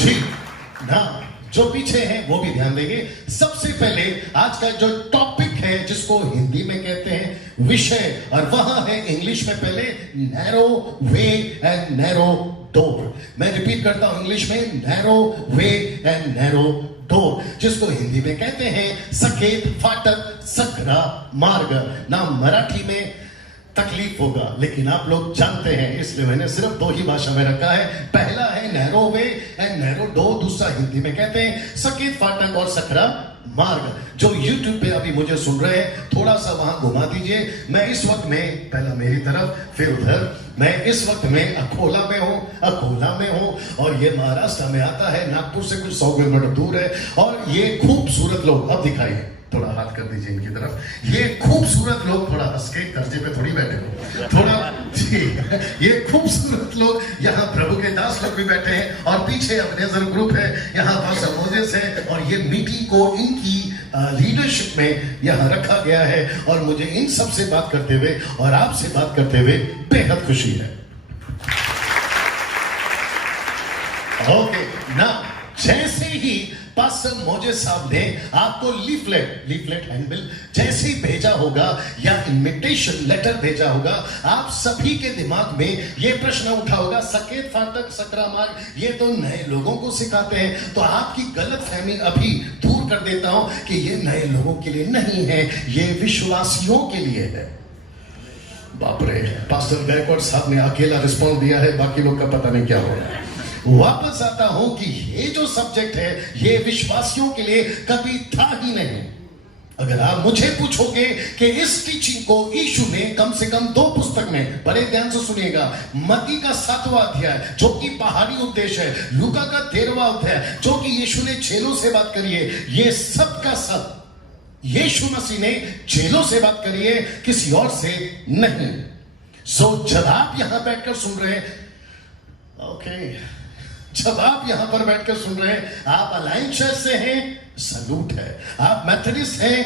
जी ना, जो पीछे हैं वो भी ध्यान देंगे। सबसे पहले आज का जो टॉपिक है, जिसको हिंदी में कहते हैं विषय, और वहां है इंग्लिश में पहले narrow way and narrow door. मैं रिपीट करता हूं इंग्लिश में, narrow way and narrow door, जिसको हिंदी में कहते हैं सकेत फाटक सकरा मार्ग। ना मराठी में तकलीफ होगा, लेकिन आप लोग जानते हैं, इसलिए मैंने सिर्फ दो ही भाषा में रखा है। पहला है narrow way and narrow door, दूसरा हिंदी में कहते हैं सकेत फाटक और सकरा मार्ग। जो YouTube पे अभी मुझे सुन रहे हैं, थोड़ा सा वहां घुमा दीजिए। मैं इस वक्त में, पहला मेरी तरफ फिर उधर, मैं इस वक्त में अकोला में हूं, और ये महाराष्ट्र में आता है, नागपुर से कुछ 100 किलोमीटर दूर है। और ये खूबसूरत लोग, अब दिखाइए, थोड़ा हाथ कर दीजिए इनकी तरफ। ये खूबसूरत लोग, थोड़ा हंस के कर्जे पे थोड़ी बैठे हो, थोड़ा जी, ये खूबसूरत लोग, यहाँ प्रभु के दास लोग भी बैठे हैं, और पीछे अबनेजर ग्रुप है, यहाँ पास्टर मोजेस है, और ये मीटिंग को इनकी लीडरशिप में यहाँ रखा गया है। और मुझे इन सब से बात करते हुए और आपसे बात करते हुए बेहद खुशी है। ओके ना, जैसे ही पास्टर मोजेस साहब ने आपको लीफलेट हैंडबिल जैसे ही भेजा होगा या इनविटेशन लेटर भेजा होगा, आप सभी के दिमाग में ये प्रश्न उठा होगा, सकेत फाटक सकरा मार्ग, ये तो नए लोगों को सिखाते हैं। तो आपकी गलतफहमी अभी दूर कर देता हूं कि ये नए लोगों के लिए नहीं है, ये विश्वासियों के लिए है। बाप रे, पास्टर गायकवाड़ साहब ने अकेला रिस्पॉन्स दिया है, बाकी लोग का पता नहीं क्या हो रहा है। वापस आता हूं कि ये जो सब्जेक्ट है, ये विश्वासियों के लिए कभी था ही नहीं। अगर आप मुझे पूछोगे कि इस टीचिंग को यीशु ने कम से कम 2 पुस्तक में, बड़े ध्यान से सुनिएगा, मत्ती का 7वां अध्याय जो कि पहाड़ी उपदेश है, लूका का 13वां अध्याय जो कि यीशु ने चेलों से बात करी है, ये सब का सब यीशु मसीह ने चेलों से बात करी है, किसी और से नहीं। सो जब आप यहां बैठकर सुन रहे हैं, ओके, जब आप यहां पर बैठकर सुन रहे हैं, आप अलायंस चर्च से हैं, सलूट है। आप मेथोडिस्ट हैं,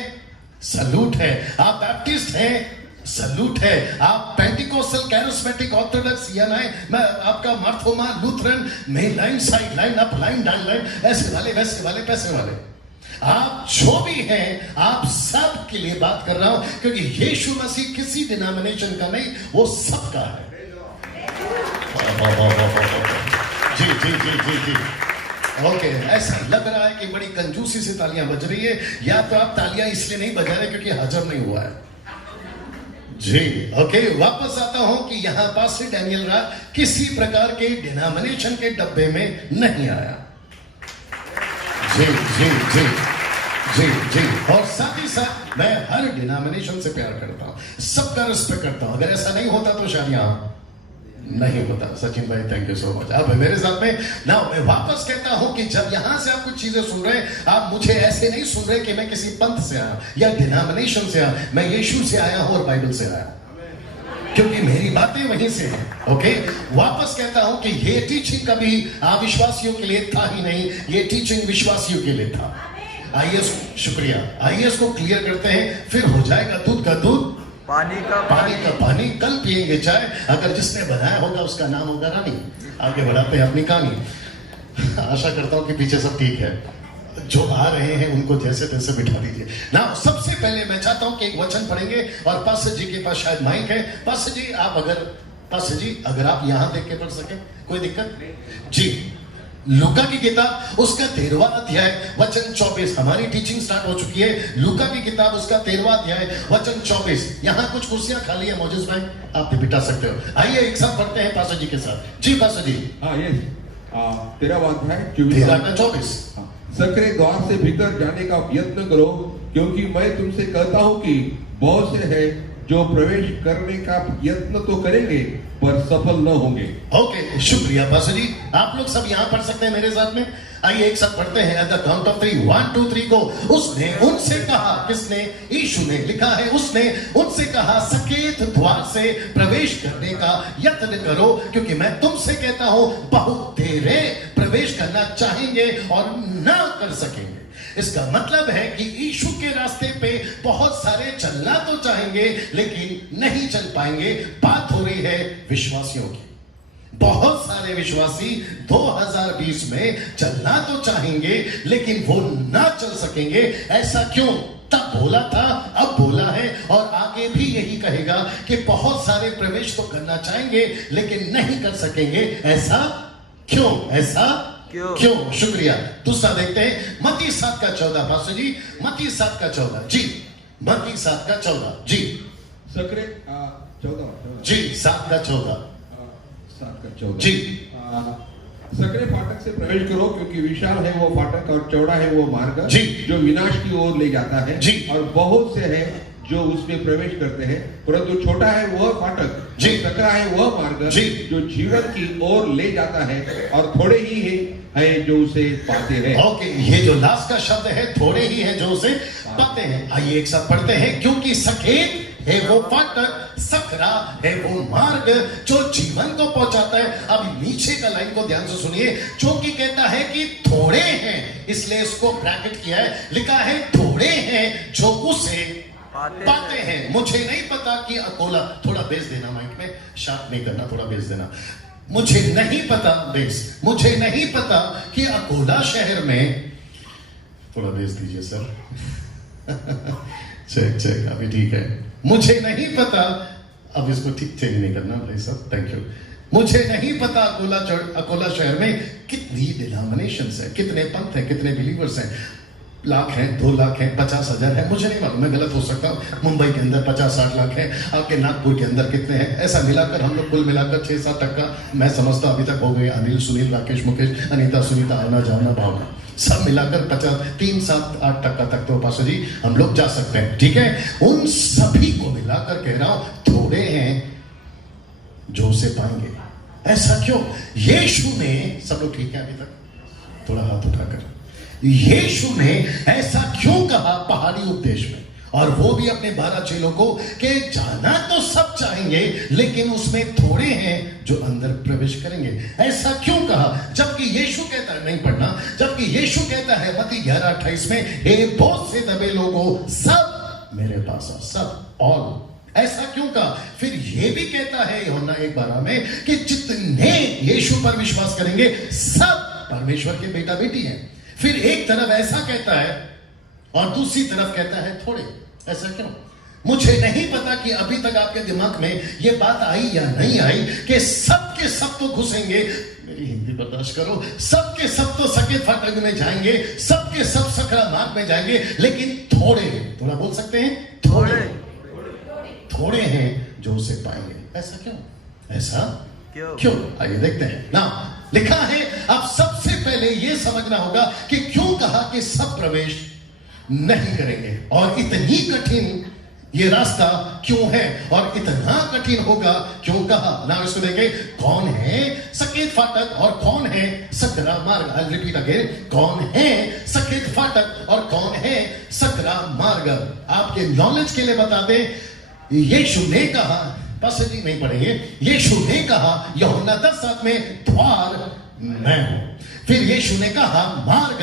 सलूट है। आप बैप्टिस्ट हैं, सलूट है। आप पेंटिकोस्टल, कैरिस्मेटिक, ऑर्थोडॉक्स या नहीं, मैं आपका Marthoma, Lutheran, main line, side line, up line, down line, ऐसे वाले, वैसे वाले, पैसे वाले, आप जो भी हैं, आप सब के लिए बात कर रहा हूं, क्योंकि यीशु मसीह किसी डिनोमिनेशन का नहीं, वो सबका है। जी जी जी जी जी, ओके। ऐसा लग रहा है कि बड़ी कंजूसी से तालियां बज रही है, या तो आप तालियां इसलिए नहीं बजा रहे क्योंकि हजम नहीं हुआ है। जी ओके, वापस आता हूं कि यहां पास्टर डैनियल रा किसी प्रकार के डिनोमिनेशन के डब्बे में नहीं आया। जी जी जी जी जी, और साथ ही साथ मैं हर डिनोमिनेशन से प्यार करता हूं, सबका रिस्पेक्ट करता हूं। अगर ऐसा नहीं होता तो शायद यहां नहीं होता। सचिन भाई, थैंक यू सो मच, आप मेरे साथ में ना। मैं वापस कहता हूं कि जब यहां से आप कुछ चीजें सुन रहे हैं, आप मुझे ऐसे नहीं सुन रहे कि मैं किसी पंथ से आया या डिनोमिनेशन से आया, मैं यीशु से आया हूं और बाइबल से आया, क्योंकि मेरी बातें वहीं से हैं। ओके, वापस कहता हूं कि ये टीचिंग कभी अविश्वासियों के लिए था ही नहीं, ये टीचिंग विश्वासियों के लिए था। आइए, शुक्रिया, आइए इसको क्लियर करते हैं, फिर हो जाएगा दूध का दूध, पानी का पानी। कल पिएंगे चाय, अगर जिसने बनाया होगा उसका नाम होगा रानी। आगे बढ़ाते हैं अपनी कहानी। आशा करता हूं कि पीछे सब ठीक है, जो आ रहे हैं उनको जैसे तैसे बिठा दीजिए ना। सबसे पहले मैं चाहता हूं कि एक वचन पढ़ेंगे, और पास्टर जी के पास शायद माइक है। पास्टर जी, अगर आप यहां देख के पढ़ सके, कोई दिक्कत जी। लूका की किताब उसका 13वां अध्याय वचन 24, हमारी टीचिंग स्टार्ट हो चुकी है। लूका की किताब उसका 13वां अध्याय वचन 24। यहाँ कुछ कुर्सियां खाली है, मोजेस भाई आप भी बिठा सकते हो। आइए एक साथ पढ़ते हैं पास्टर जी के साथ। जी पास्टर जी। हाँ, ये 13वां अध्याय 24। सकरे द्वार से भीतर जाने का यत्न करो, क्योंकि मैं तुमसे कहता हूँ कि बहुत से हैं जो प्रवेश करने का यत्न तो करेंगे पर सफल न होंगे। ओके, शुक्रिया पास्टर जी। आप लोग सब यहाँ पढ़ सकते हैं मेरे साथ में। आइए एक साथ पढ़ते हैं, एट द काउंट ऑफ 3, 1 2 3 गो। उसने उनसे कहा, किसने? यीशु ने। लिखा है उसने उनसे कहा, सकेत द्वार से प्रवेश करने का यत्न करो, क्योंकि मैं तुमसे कहता हूं बहुत तेरे प्रवेश करना चाहेंगे और ना कर सकेंगे। इसका मतलब है कि यीशु के रास्ते पे बहुत सारे चलना तो चाहेंगे लेकिन नहीं चल पाएंगे। बात हो रही है विश्वासियों की। बहुत सारे विश्वासी 2020 में चलना तो चाहेंगे लेकिन वो ना चल सकेंगे। ऐसा क्यों? तब बोला था, अब बोला है और आगे भी यही कहेगा कि बहुत सारे प्रवेश तो करना चाहेंगे लेकिन नहीं कर सकेंगे। ऐसा क्यों? ऐसा क्यों? शुक्रिया। दूसरा देखते हैं मत्ती 7:14। पास्टर जी मत्ती 7:14 जी, मत्ती 7:14 जी, सकरे 14 जी 7:14 7:14 जी। सकरे फाटक से प्रवेश करो क्योंकि विशाल है वो फाटक और चौड़ा है वो मार्ग जी। जो विनाश की ओर ले जाता है जी। और बहुत से हैं जो उसमें प्रवेश करते हैं, परंतु छोटा है वह फाटक, जी। सकरा है वह मार्ग जी। जो जीवन की ओर ले जाता है और थोड़े ही है जो उसे पाते हैं। ओके, ये जो लास्ट का शब्द है थोड़े ही है जो उसे पाते हैं। आइए एक साथ पढ़ते हैं। क्योंकि सकेत है वो फाटक, सकरा है वो मार्ग जो जीवन को पहुंचाता है। अब नीचे का लाइन को ध्यान से सुनिए। क्योंकि कहता है कि थोड़े हैं, इसलिए इसको ब्रैकेट किया है, लिखा है थोड़े हैं जो उसे पाते हैं। मुझे नहीं पता कि अकोला, थोड़ा बेस देना माइक में, शार्प नहीं करना, थोड़ा बेस देना। मुझे नहीं पता, बेस, मुझे नहीं पता कि अकोला शहर में, थोड़ा बेस दीजिए सर। चेक चेक, अभी ठीक है। मुझे नहीं पता, अब इसको ठीक चेक नहीं करना भाई साहब, थैंक यू। मुझे नहीं पता अकोला शहर में कितनी डिनोमिनेशंस है, कितने पंथ है, कितने बिलीवर्स हैं। लाख हैं, 2 लाख हैं, 50,000 है, मुझे नहीं मालूम, मैं गलत हो सकता हूँ। मुंबई के अंदर 50-60 लाख है, आपके नागपुर के अंदर कितने हैं, ऐसा मिलाकर हम लोग कुल मिलाकर 6-7% मैं समझता अभी तक हो गए। अनिल, सुनील, राकेश, मुकेश, अनीता, सुनीता, आना, जाना, भावना, सब मिलाकर 3-7-8% तक तो पाशा जी हम लोग जा सकते हैं। ठीक है, उन सभी को मिलाकर कह रहा हूं थोड़े हैं जो उसे पाएंगे। ऐसा क्यों? यीशु ने, सब लोग ठीक है अभी तक? थोड़ा हाथ उठाकर। यीशु ने ऐसा क्यों कहा पहाड़ी उपदेश में, और वो भी अपने 12 चेलों को, कि जाना तो सब चाहेंगे लेकिन उसमें थोड़े हैं जो अंदर प्रवेश करेंगे। ऐसा क्यों कहा? जबकि यीशु कहता है, नहीं पढ़ना, जबकि यीशु कहता है मत्ती 11:28 में, हे बहुत से दबे लोगों सब मेरे पास आओ, सब, ऑल। ऐसा क्यों कहा? फिर ये भी कहता है यूहन्ना 1:12 में कि जितने यीशु पर विश्वास करेंगे सब परमेश्वर के बेटा बेटी हैं। फिर एक तरफ ऐसा कहता है और दूसरी तरफ कहता है थोड़े। ऐसा क्यों? मुझे नहीं पता कि अभी तक आपके दिमाग में यह बात आई या नहीं आई कि सब के सब तो घुसेंगे, मेरी हिंदी बर्दाश्त करो, सब के सब तो सकेत फाटक में जाएंगे, सब के सब सकरा मार्ग में जाएंगे, लेकिन थोड़े, थोड़ा बोल सकते हैं, थोड़े हैं जो उसे पाएंगे। ऐसा क्यों? ऐसा क्यों? आइए देखते हैं ना। लिखा है, अब सबसे पहले यह समझना होगा कि क्यों कहा कि सब प्रवेश नहीं करेंगे, और इतनी कठिन ये रास्ता क्यों है, और इतना कठिन होगा क्यों कहा ना। इसको देखें, कौन है सकेत फाटक और कौन है सकरा मार्ग। आई रिपीट अगेन, कौन है सकेत फाटक और कौन है सकरा मार्ग। आपके नॉलेज के लिए बता दें, यीशु ने कहा, बस जी नहीं पढ़ेंगे, यीशु ने कहा यूहन्ना 10:7 में, द्वार मैं हूं। फिर यीशु ने कहा मार्ग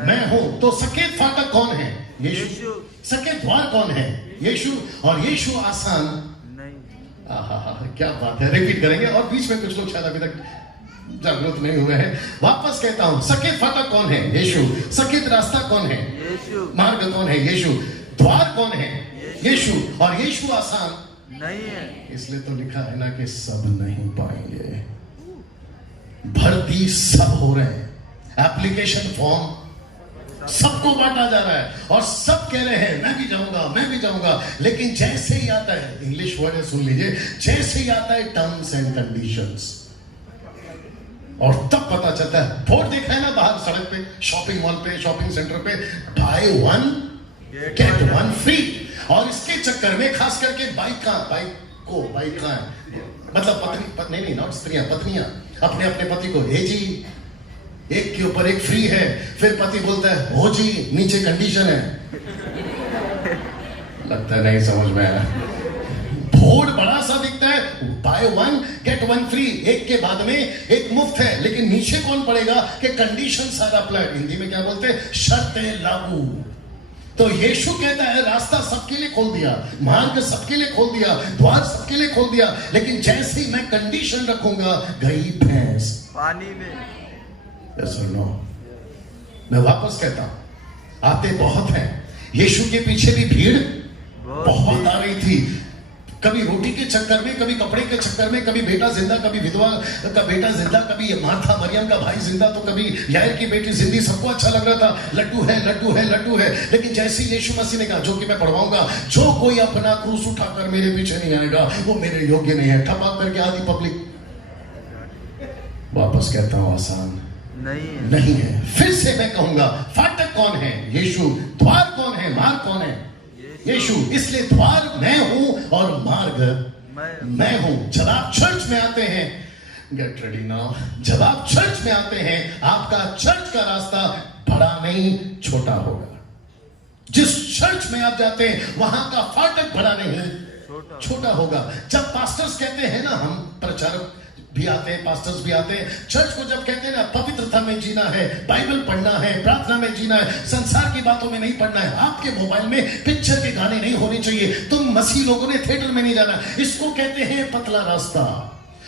मैं हूं। तो सकेत फाटक कौन है? यीशु। सकेत द्वार कौन है? यीशु। और यीशु आसान नहीं। आहा, क्या बात है। रिपीट करेंगे, और बीच में कुछ लोग शायद अभी तक जागरूक नहीं हुए हैं। वापस कहता हूं, सकेत फाटक कौन है? यीशु। सकेत रास्ता कौन है? यीशु। मार्ग कौन है? यीशु। द्वार कौन है? यीशु। और यीशु आसान नहीं है, इसलिए तो लिखा है ना कि सब नहीं पाएंगे। भर्ती सब हो रहे हैं, एप्लीकेशन फॉर्म सबको बांटा जा रहा है, और सब कह रहे हैं मैं भी जाऊंगा, मैं भी जाऊंगा। लेकिन जैसे ही आता है, इंग्लिश वर्ड है सुन लीजिए, जैसे ही आता है टर्म्स एंड कंडीशंस, और तब पता चलता है। बोर्ड देखा है ना बाहर सड़क पे, शॉपिंग मॉल पे, शॉपिंग सेंटर पे, बाय 1 गेट 1 फ्री। और इसके चक्कर में खास करके बाइक कहां है, मतलब पत्नी नहीं, नॉट स्त्रियां, पत्नियां अपने अपने पति को, हे जी एक के ऊपर एक फ्री है। फिर पति बोलता है, हो जी नीचे कंडीशन है। लगता है नहीं समझ में आया। बोर्ड बड़ा सा दिखता है, बाय 1 गेट 1 फ्री, एक के बाद में एक मुफ्त है, लेकिन नीचे कौन पड़ेगा कि कंडीशन सारा अप्लाई। हिंदी में क्या बोलते हैं? शर्तें लागू। तो यीशु कहता है रास्ता सबके लिए खोल दिया, मार्ग सबके लिए खोल दिया, द्वार सबके लिए खोल दिया, लेकिन जैसे ही मैं कंडीशन रखूंगा, गई भैंस पानी में। yes or no? मैं वापस कहता हूं, आते बहुत हैं, यीशु के पीछे भी भीड़ बहुत आ रही थी, कभी रोटी के चक्कर में, कभी कपड़े के चक्कर में, कभी बेटा जिंदा, कभी विधवा का बेटा जिंदा, कभी मार्था मरियम का भाई जिंदा, तो कभी यायर की बेटी जिंदी, सबको अच्छा लग रहा था, लड्डू है लड्डू है लड्डू है। लेकिन जैसे ही यीशु मसीह ने कहा, जो कि मैं पढ़वाऊंगा, जो कोई अपना क्रूस उठाकर मेरे पीछे नहीं आएगा वो मेरे योग्य नहीं है, ठपाक करके आधी पब्लिक। वापस कहता हूं, आसान नहीं है। फिर से मैं कहूंगा, फाटक कौन है? यीशु। द्वार कौन है? मार्ग कौन है? यीशु। इसलिए द्वार मैं हूं और मार्ग मैं हूं। जब आप चर्च में आते हैं, गेट रेडी नाउ, जब आप चर्च में आते हैं, आपका चर्च का रास्ता बड़ा नहीं छोटा होगा। जिस चर्च में आप जाते हैं वहां का फाटक बड़ा नहीं छोटा होगा। जब पास्टर्स कहते हैं ना, हम प्रचारक भी आते हैं, पास्टर्स भी आते हैं, चर्च को जब कहते हैं ना, पवित्रता में जीना है, बाइबल पढ़ना है, प्रार्थना में जीना है, संसार की बातों में नहीं पढ़ना है, आपके मोबाइल में पिक्चर के गाने नहीं होने चाहिए, तुम मसीह लोगों ने थिएटर में नहीं जाना, इसको कहते हैं पतला रास्ता।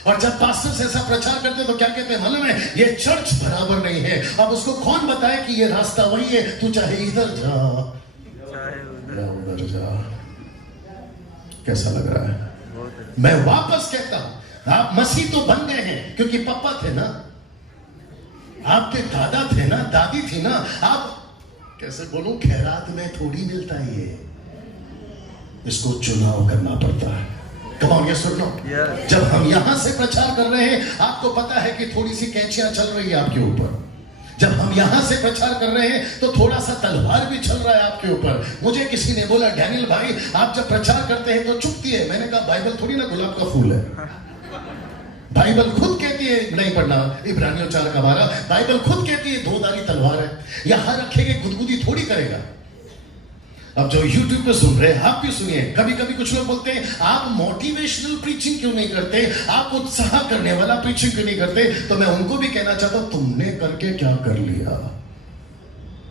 और जब पास्टर्स ऐसा प्रचार करते तो क्या कहते हैं मालूम है? ये चर्च बराबर नहीं है। अब उसको कौन बताए कि ये रास्ता वही है? तू चाहे इधर जा या उधर जा। कैसा लग रहा है? मैं वापस कहता हूं, आप मसीह तो बन गए हैं क्योंकि पापा थे ना, आपके दादा थे ना, दादी थी ना। आप कैसे बोलूं, खैरात में थोड़ी मिलता है ये, इसको चुनाव करना पड़ता है। कम ऑन, ये सुन लो, जब हम यहां से प्रचार कर रहे हैं, आपको पता है कि थोड़ी सी कैंचियां चल रही है आपके ऊपर। जब हम यहां से प्रचार कर रहे हैं तो थोड़ा सा तलवार भी चल रहा है आपके ऊपर। मुझे किसी ने बोला, डैनियल भाई आप जब प्रचार करते हैं तो चुपती है। मैंने कहा, बाइबल थोड़ी ना गुलाब का फूल है, बाइबल खुद कहती है, नहीं पढ़ना इब्रानियों 4:12, बाइबल खुद कहती है 2 धारी तलवार है। यहां रखेंगे गुदगुदी थोड़ी करेगा। अब जो YouTube पे सुन रहे हैं, आप भी सुनिए। कभी कभी कुछ लोग बोलते हैं, आप मोटिवेशनल प्रीचिंग क्यों नहीं करते, आप उत्साह करने वाला प्रीचिंग क्यों नहीं करते? तो मैं उनको भी कहना चाहता हूं, तुमने करके क्या कर लिया?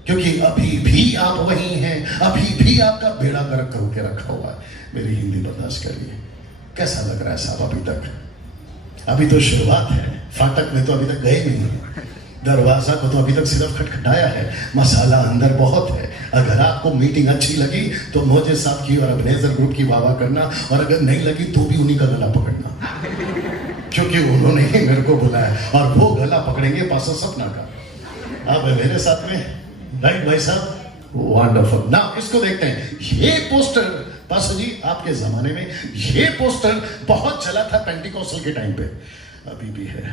क्योंकि अभी भी आप वही हैं, अभी भी आपका बेड़ा गर्क करके रखा हुआ है। मेरी हिंदी बर्दाश्त करिए। कैसा लग रहा है साहब? अभी तक, अभी तो शुरुआत है, फाटक में तो अभी तक गए भी नहीं, दरवाजा को तो अभी तक सिर्फ खटखटाया है, मसाला अंदर बहुत है। अगर आपको मीटिंग अच्छी लगी तो मोजे साहब की और अबनेजर ग्रुप की वाह करना, और अगर नहीं लगी तो भी उन्हीं का गला पकड़ना, क्योंकि उन्होंने ही मेरे को बुलाया और वो गला पकड़ेंगे पास्टर सपना का। अब मेरे साथ में, राइट भाई साहब? वंडरफुल। ना इसको देखते हैं, ये पोस्टर पास्टर जी आपके जमाने में ये पोस्टर बहुत चला था, पेंटिकोस्टल के टाइम पे, अभी भी है,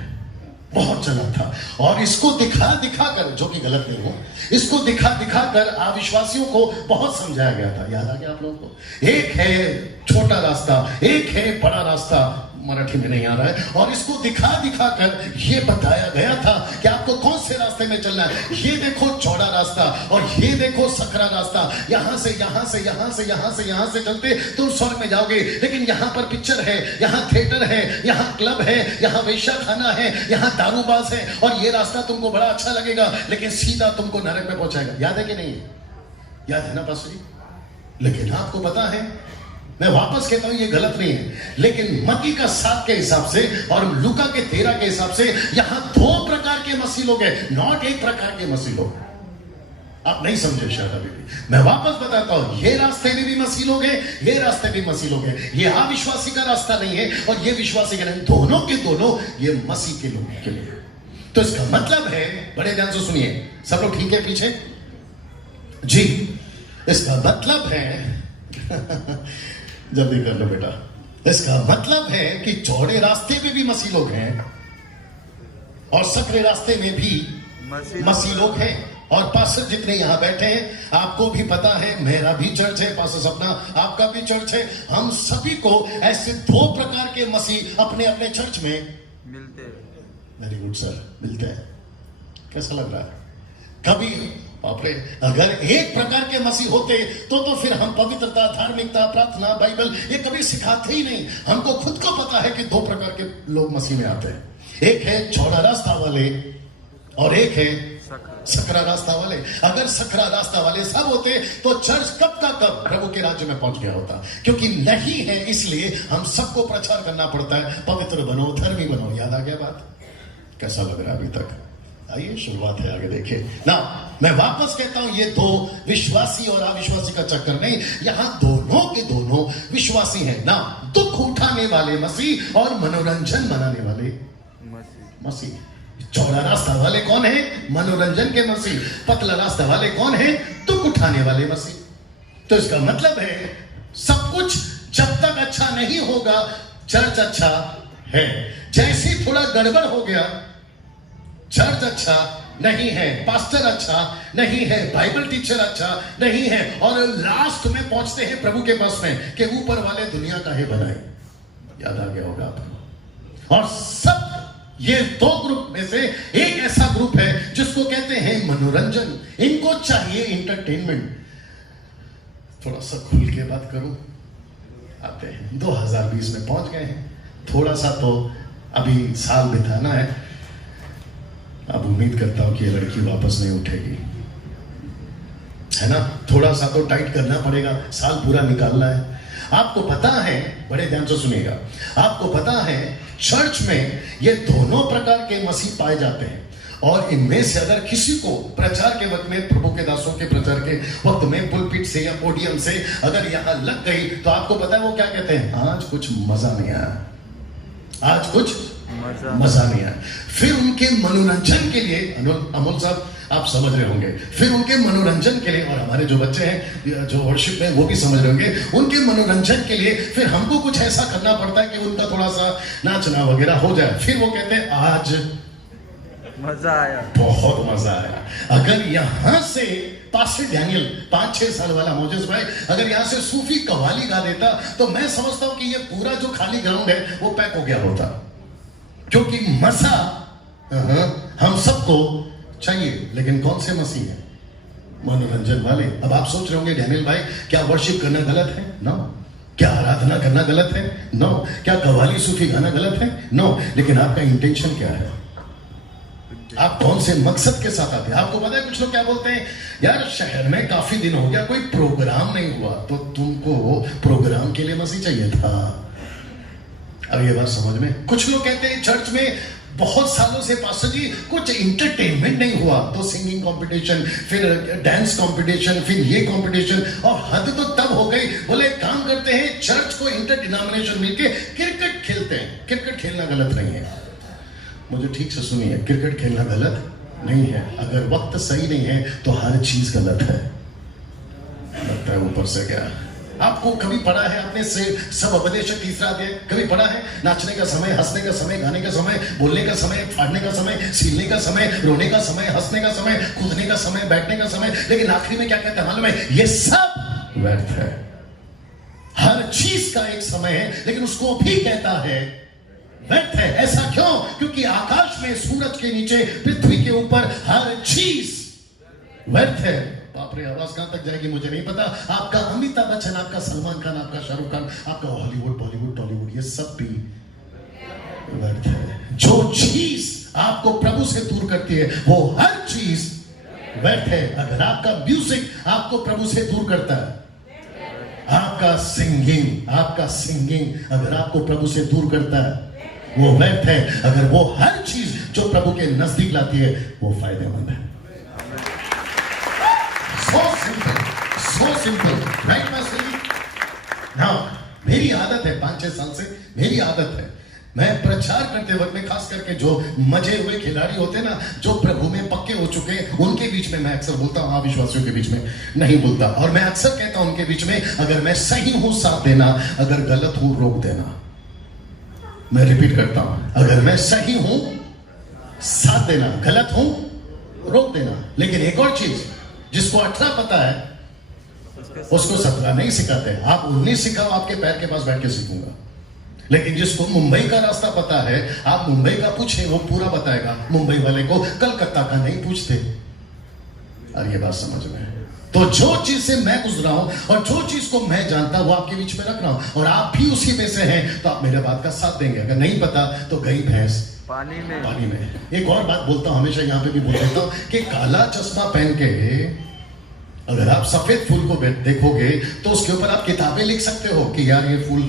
बहुत चला था। और इसको दिखा दिखा कर, जो कि गलत नहीं हो, इसको दिखा दिखा कर अविश्वासियों को बहुत समझाया गया था। याद आ गया आप लोगों को? एक है छोटा रास्ता, एक है बड़ा रास्ता, मराठी में नहीं आ रहा है। और इसको दिखा दिखा कर ये बताया गया था कि आपको कौन से रास्ते में चलना है। ये देखो चौड़ा रास्ता और ये देखो सकरा रास्ता, यहां से यहां से यहां से यहां से यहां से चलते तुम स्वर्ग में जाओगे। लेकिन यहां पर पिक्चर है, यहां थिएटर है, यहां क्लब है, यहां वेश्या खाना है, यहां दारूबाज है, और ये रास्ता तुमको बड़ा अच्छा लगेगा लेकिन सीधा तुमको नरक में पहुंचाएगा। याद है कि नहीं? याद है ना पास्टर जी? लेकिन आपको पता है, मैं वापस कहता हूं ये गलत नहीं है, लेकिन मत्ती का 7 के हिसाब से और लूका के 13 के हिसाब से यहां 2 प्रकार के मसीह लोग हैं, नॉट एक प्रकार के मसीह लोग। आप नहीं समझे शायद अभी भी। मैं वापस बताता हूं, ये रास्ते में भी मसीह लोग हैं, ये रास्ते भी मसीह लोग हैं। ये अविश्वासी का रास्ता नहीं है और ये विश्वासी का नहीं, दोनों के दोनों ये मसीह के लोगों के लिए। तो इसका मतलब है, बड़े ध्यान से सुनिए, सब लोग ठीक है पीछे जी? इसका मतलब है जल्दी कर लो बेटा। इसका मतलब है कि चौड़े रास्ते में भी मसीह लोग हैं और सकरे रास्ते में भी मसीह लोग हैं। और पास्टर जितने यहां बैठे हैं, आपको भी पता है, मेरा भी चर्च है, पास्टर सपना आपका भी चर्च है। हम सभी को ऐसे 2 प्रकार के मसीह अपने अपने चर्च में मिलते हैं। वेरी गुड सर, मिलते हैं। कैसा लग रहा है? कभी बापरे, अगर एक प्रकार के मसीह होते तो फिर हम पवित्रता, धार्मिकता, प्रार्थना, बाइबल ये कभी सिखाते ही नहीं। हमको खुद को पता है कि 2 प्रकार के लोग मसीह में आते हैं। एक है चौड़ा रास्ता वाले और एक है सकरा रास्ता वाले। अगर सकरा रास्ता वाले सब होते तो चर्च कब का कब प्रभु के राज्य में पहुंच गया होता। क्योंकि नहीं है, इसलिए हम सबको प्रचार करना पड़ता है, पवित्र बनो, धर्मी बनो। याद आ गया बात? कैसा लग रहा है अभी तक? आइए शुरुआत है, आगे देखिए ना। मैं वापस कहता हूं, ये दो विश्वासी और अविश्वासी का चक्कर नहीं, यहां दोनों के दोनों विश्वासी हैं ना। दुख उठाने वाले मसीह और मनोरंजन मनाने वाले मसीह। चौड़ा रास्ता वाले कौन है? मनोरंजन के मसीह। पतला रास्ता वाले कौन है? दुख उठाने वाले मसीह। तो इसका मतलब है सब कुछ जब तक अच्छा नहीं होगा, चर्च अच्छा है। जैसे ही थोड़ा गड़बड़ हो गया, चर्च अच्छा नहीं है, पास्टर अच्छा नहीं है, बाइबल टीचर अच्छा नहीं है, और लास्ट में पहुंचते हैं प्रभु के पास में कि ऊपर वाले दुनिया का है बनाए। याद आ गया होगा आपको। और सब ये दो ग्रुप में से एक ऐसा ग्रुप है जिसको कहते हैं मनोरंजन। इनको चाहिए इंटरटेनमेंट। थोड़ा सा खुल के बात करूं, आते हैं 2020 में पहुंच गए हैं, थोड़ा सा तो अभी साल बिताना है। अब उम्मीद करता हूं कि ये लड़की वापस नहीं उठेगी, है ना। थोड़ा सा तो टाइट करना पड़ेगा, साल पूरा निकालना है। आपको पता है, बड़े ध्यान से सुनिएगा, आपको पता है चर्च में ये दोनों प्रकार के मसीह पाए जाते हैं। और इनमें से अगर किसी को प्रचार के वक्त में, प्रभु के दासों के प्रचार के वक्त में पुलपिट से या पोडियम से अगर यहां लग गई, तो आपको पता है वो क्या कहते हैं? आज कुछ मजा नहीं आया, आज कुछ मजा नहीं आया। फिर उनके मनोरंजन के लिए, अमोल साहब आप समझ रहे होंगे, फिर उनके मनोरंजन के लिए, और हमारे जो बच्चे हैं जो वर्शिप में वो भी समझ रहे होंगे, उनके मनोरंजन के लिए फिर हमको कुछ ऐसा करना पड़ता है कि उनका थोड़ा सा नाचना वगैरह हो जाए। फिर वो कहते हैं आज मजा आया, बहुत मजा आया। अगर यहां से पास्टर डैनियल 5-6 साल वाला मोजेस भाई अगर यहां से सूफी कव्वाली गा देता, तो मैं समझता हूं कि ये पूरा जो खाली ग्राउंड है वो पैक हो गया होता। क्योंकि मजा हम सबको चाहिए, लेकिन कौन से मसीह है? मनोरंजन वाले। अब आप सोच रहे होंगे डैनियल भाई क्या वर्शिप करना गलत है? नो। क्या आराधना करना गलत है? नो। क्या कव्वाली सूफी गाना गलत है? नो। लेकिन आपका इंटेंशन क्या है? आप कौन से मकसद के साथ आते हैं? आपको पता है कुछ लोग क्या बोलते हैं, यार शहर में काफी दिन हो गया कोई प्रोग्राम नहीं हुआ, तो तुमको प्रोग्राम के लिए मसीह चाहिए था। अब ये बात समझ में। कुछ लोग कहते हैं चर्च में बहुत सालों से पास्टर जी कुछ इंटरटेनमेंट नहीं हुआ, तो सिंगिंग कंपटीशन, फिर डांस कंपटीशन, फिर ये कंपटीशन, और हद तो तब हो गई, बोले काम करते हैं चर्च को इंटर डिनोमिनेशन मिलके क्रिकेट खेलते हैं। क्रिकेट खेलना गलत नहीं है, मुझे ठीक से सुनिए, क्रिकेट खेलना गलत नहीं है। अगर वक्त सही नहीं है तो हर चीज गलत है। लगता है ऊपर से क्या आपको कभी पढ़ा है आपने से सब उपदेश तीसरा अध्याय कभी पढ़ा है? नाचने का समय, हंसने का समय, गाने का समय, बोलने का समय, फाड़ने का समय, सीलने का समय, रोने का समय, हंसने का समय, कूदने का समय, बैठने का समय, लेकिन आखिरी में क्या कहता है मालूम है? ये सब व्यर्थ है। हर चीज का एक समय है, लेकिन उसको भी कहता है व्यर्थ है। ऐसा क्यों? क्योंकि आकाश में, सूरज के नीचे, पृथ्वी के ऊपर हर चीज व्यर्थ है। बाप रे, आवाज कहां तक जाएगी मुझे नहीं पता। आपका अमिताभ बच्चन, आपका सलमान खान, आपका शाहरुख खान, आपका हॉलीवुड, बॉलीवुड, टॉलीवुड, ये सब भी व्यर्थ है। जो चीज आपको प्रभु से दूर करती है वो हर चीज व्यर्थ है। अगर आपका म्यूजिक आपको प्रभु से दूर करता है, आपका सिंगिंग अगर आपको प्रभु से दूर करता है वो व्यर्थ है। अगर वो हर चीज जो प्रभु के नजदीक लाती है वो फायदेमंद है। So simple, right master? Now, मेरी आदत है 5-6 साल से, मेरी आदत है मैं प्रचार करते वक्त में, खास करके जो मजे हुए खिलाड़ी होते हैं ना, जो प्रभु में पक्के हो चुके हैं, उनके बीच में मैं अक्सर बोलता हूं, अविश्वासियों के बीच में नहीं बोलता। और मैं अक्सर कहता हूं उनके बीच में, अगर मैं सही हूं साथ देना, अगर गलत हूं रोक देना। मैं रिपीट करता हूं, अगर मैं सही हूं साथ देना, गलत हूं रोक देना। लेकिन एक और चीज, जिसको 18 पता है उसको 17 नहीं सिखाते। आप 19 सिखाओ, आपके पैर के पास बैठ के सीखूंगा। लेकिन जिसको मुंबई का रास्ता पता है, आप मुंबई का पूछे वो पूरा बताएगा। मुंबई वाले को कलकत्ता का नहीं पूछते। और ये बात समझ में है। तो जो चीज से मैं गुजरा हूं और जो चीज को मैं जानता हूं वो आपके बीच में रख रहा हूं, और आप भी उसी में से हैं, तो आप मेरे बात का साथ देंगे। अगर नहीं पता तो गई भैंस पानी में। पानी में। एक और बात बोलता हूं, हमेशा यहाँ पे भी बोल देता हूं कि काला चश्मा पहन के अगर आप सफेद फूल को देखोगे तो उसके ऊपर आप किताबें लिख सकते हो कि यार ये फूल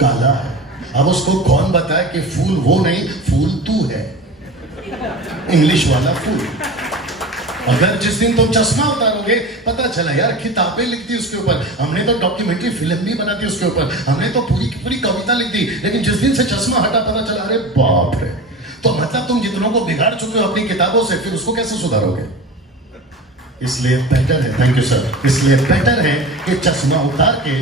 काला है। अब उसको कौन बताए कि फूल वो नहीं, फूल तू है, इंग्लिश वाला फूल। अगर जिस दिन तुम चश्मा उतारोगे पता चला यार किताबें लिख दी उसके ऊपर, हमने तो डॉक्यूमेंट्री फिल्म भी बना दी उसके ऊपर, हमने तो पूरी पूरी कविता लिख दी, लेकिन जिस दिन से चश्मा हटा पता चला अरे बाप रे। तो मतलब तुम जितनों को बिगाड़ चुके हो अपनी किताबों से, फिर उसको कैसे सुधारोगे? इसलिए बेटर है, थैंक यू सर, इसलिए बेटर है कि चश्मा उतार के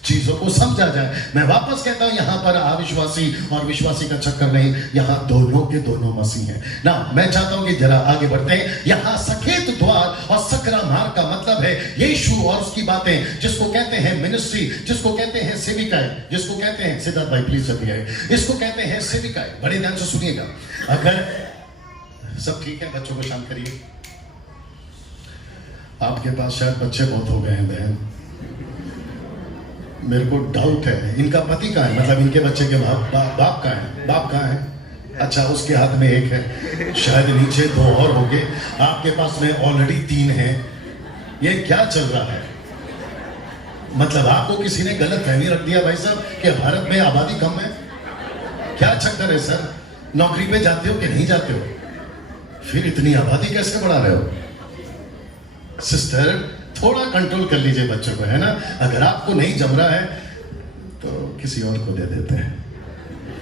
चीजों को समझा जाए। मैं वापस कहता हूं यहां पर अविश्वासी और विश्वासी का चक्कर नहीं, यहां दोनों के दोनों मसीह हैं ना। मैं चाहता हूं कि जरा आगे बढ़ते हैं। यहां सखेत द्वार और सकरा मार्ग का मतलब है यीशु और उसकी बातें, जिसको कहते हैं मिनिस्ट्री, जिसको कहते हैं सेविकाएं, जिसको कहते हैं, सिद्धार्थ भाई प्लीज जल्दी आए, इसको कहते हैं सेविकाएं। बड़े ध्यान से सुनिएगा। अगर सब ठीक है, बच्चों को शांत करिए। आपके पास शायद बच्चे बहुत हो गए हैं बहन, मेरे को डाउट है इनका पति कहाँ है, मतलब इनके बच्चे के बाप कहाँ है, बाप कहाँ है? अच्छा उसके हाथ में एक है, शायद नीचे 2 और हो गए, आपके पास में ऑलरेडी 3 हैं। ये क्या चल रहा है? मतलब आपको किसी ने गलत फहमी रख दिया भाई साहब कि भारत में आबादी कम है। क्या चक्कर है सर? नौकरी पे जाते हो कि नहीं जाते हो, फिर इतनी आबादी कैसे बढ़ा रहे हो? सिस्टर थोड़ा कंट्रोल कर लीजिए बच्चों को, है ना। अगर आपको नहीं जम रहा है तो किसी और को दे देते हैं,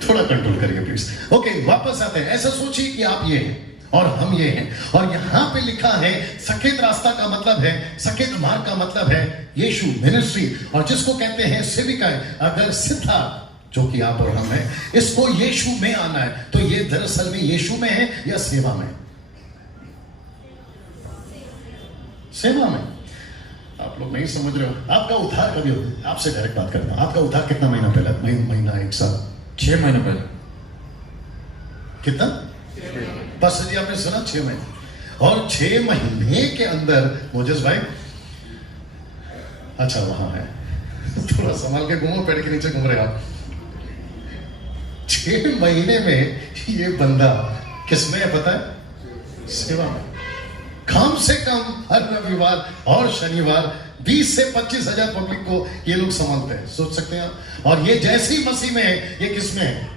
थोड़ा कंट्रोल करिए प्लीज। ओके वापस आते हैं। ऐसा सोचिए कि आप ये हैं और हम ये हैं, और यहां पे लिखा है सकेत रास्ता का मतलब है, सकेत मार्ग का मतलब है यीशु, मिनिस्ट्री, और जिसको कहते हैं सेविकाएं। अगर सिद्धार्थ जो कि आप और हम हैं, इसको यीशु में आना है तो ये दरअसल में यीशु में है या सेवा में? सेवा में। आप लोग नहीं समझ रहे हो। आपका उद्धार कभी होगा? आपसे डायरेक्ट बात करता हूं, आपका उद्धार कितना महीना पहले? महीना, 1 साल, 6 महीने पहले। कितना? बस जी आपने सुना 6 महीने, और 6 महीने के अंदर मोजेस भाई, अच्छा वहां है, थोड़ा संभाल के घूमो, पेड़ के नीचे घूम रहे आप। 6 महीने में ये बंदा किसमें है पता है? सेवा में। कम से कम हर रविवार और शनिवार 20 से 25 हजार पब्लिक को ये लोग संभालते हैं, सोच सकते हैं आप। और ये जैसे ही मसीह में है, ये किसमें है?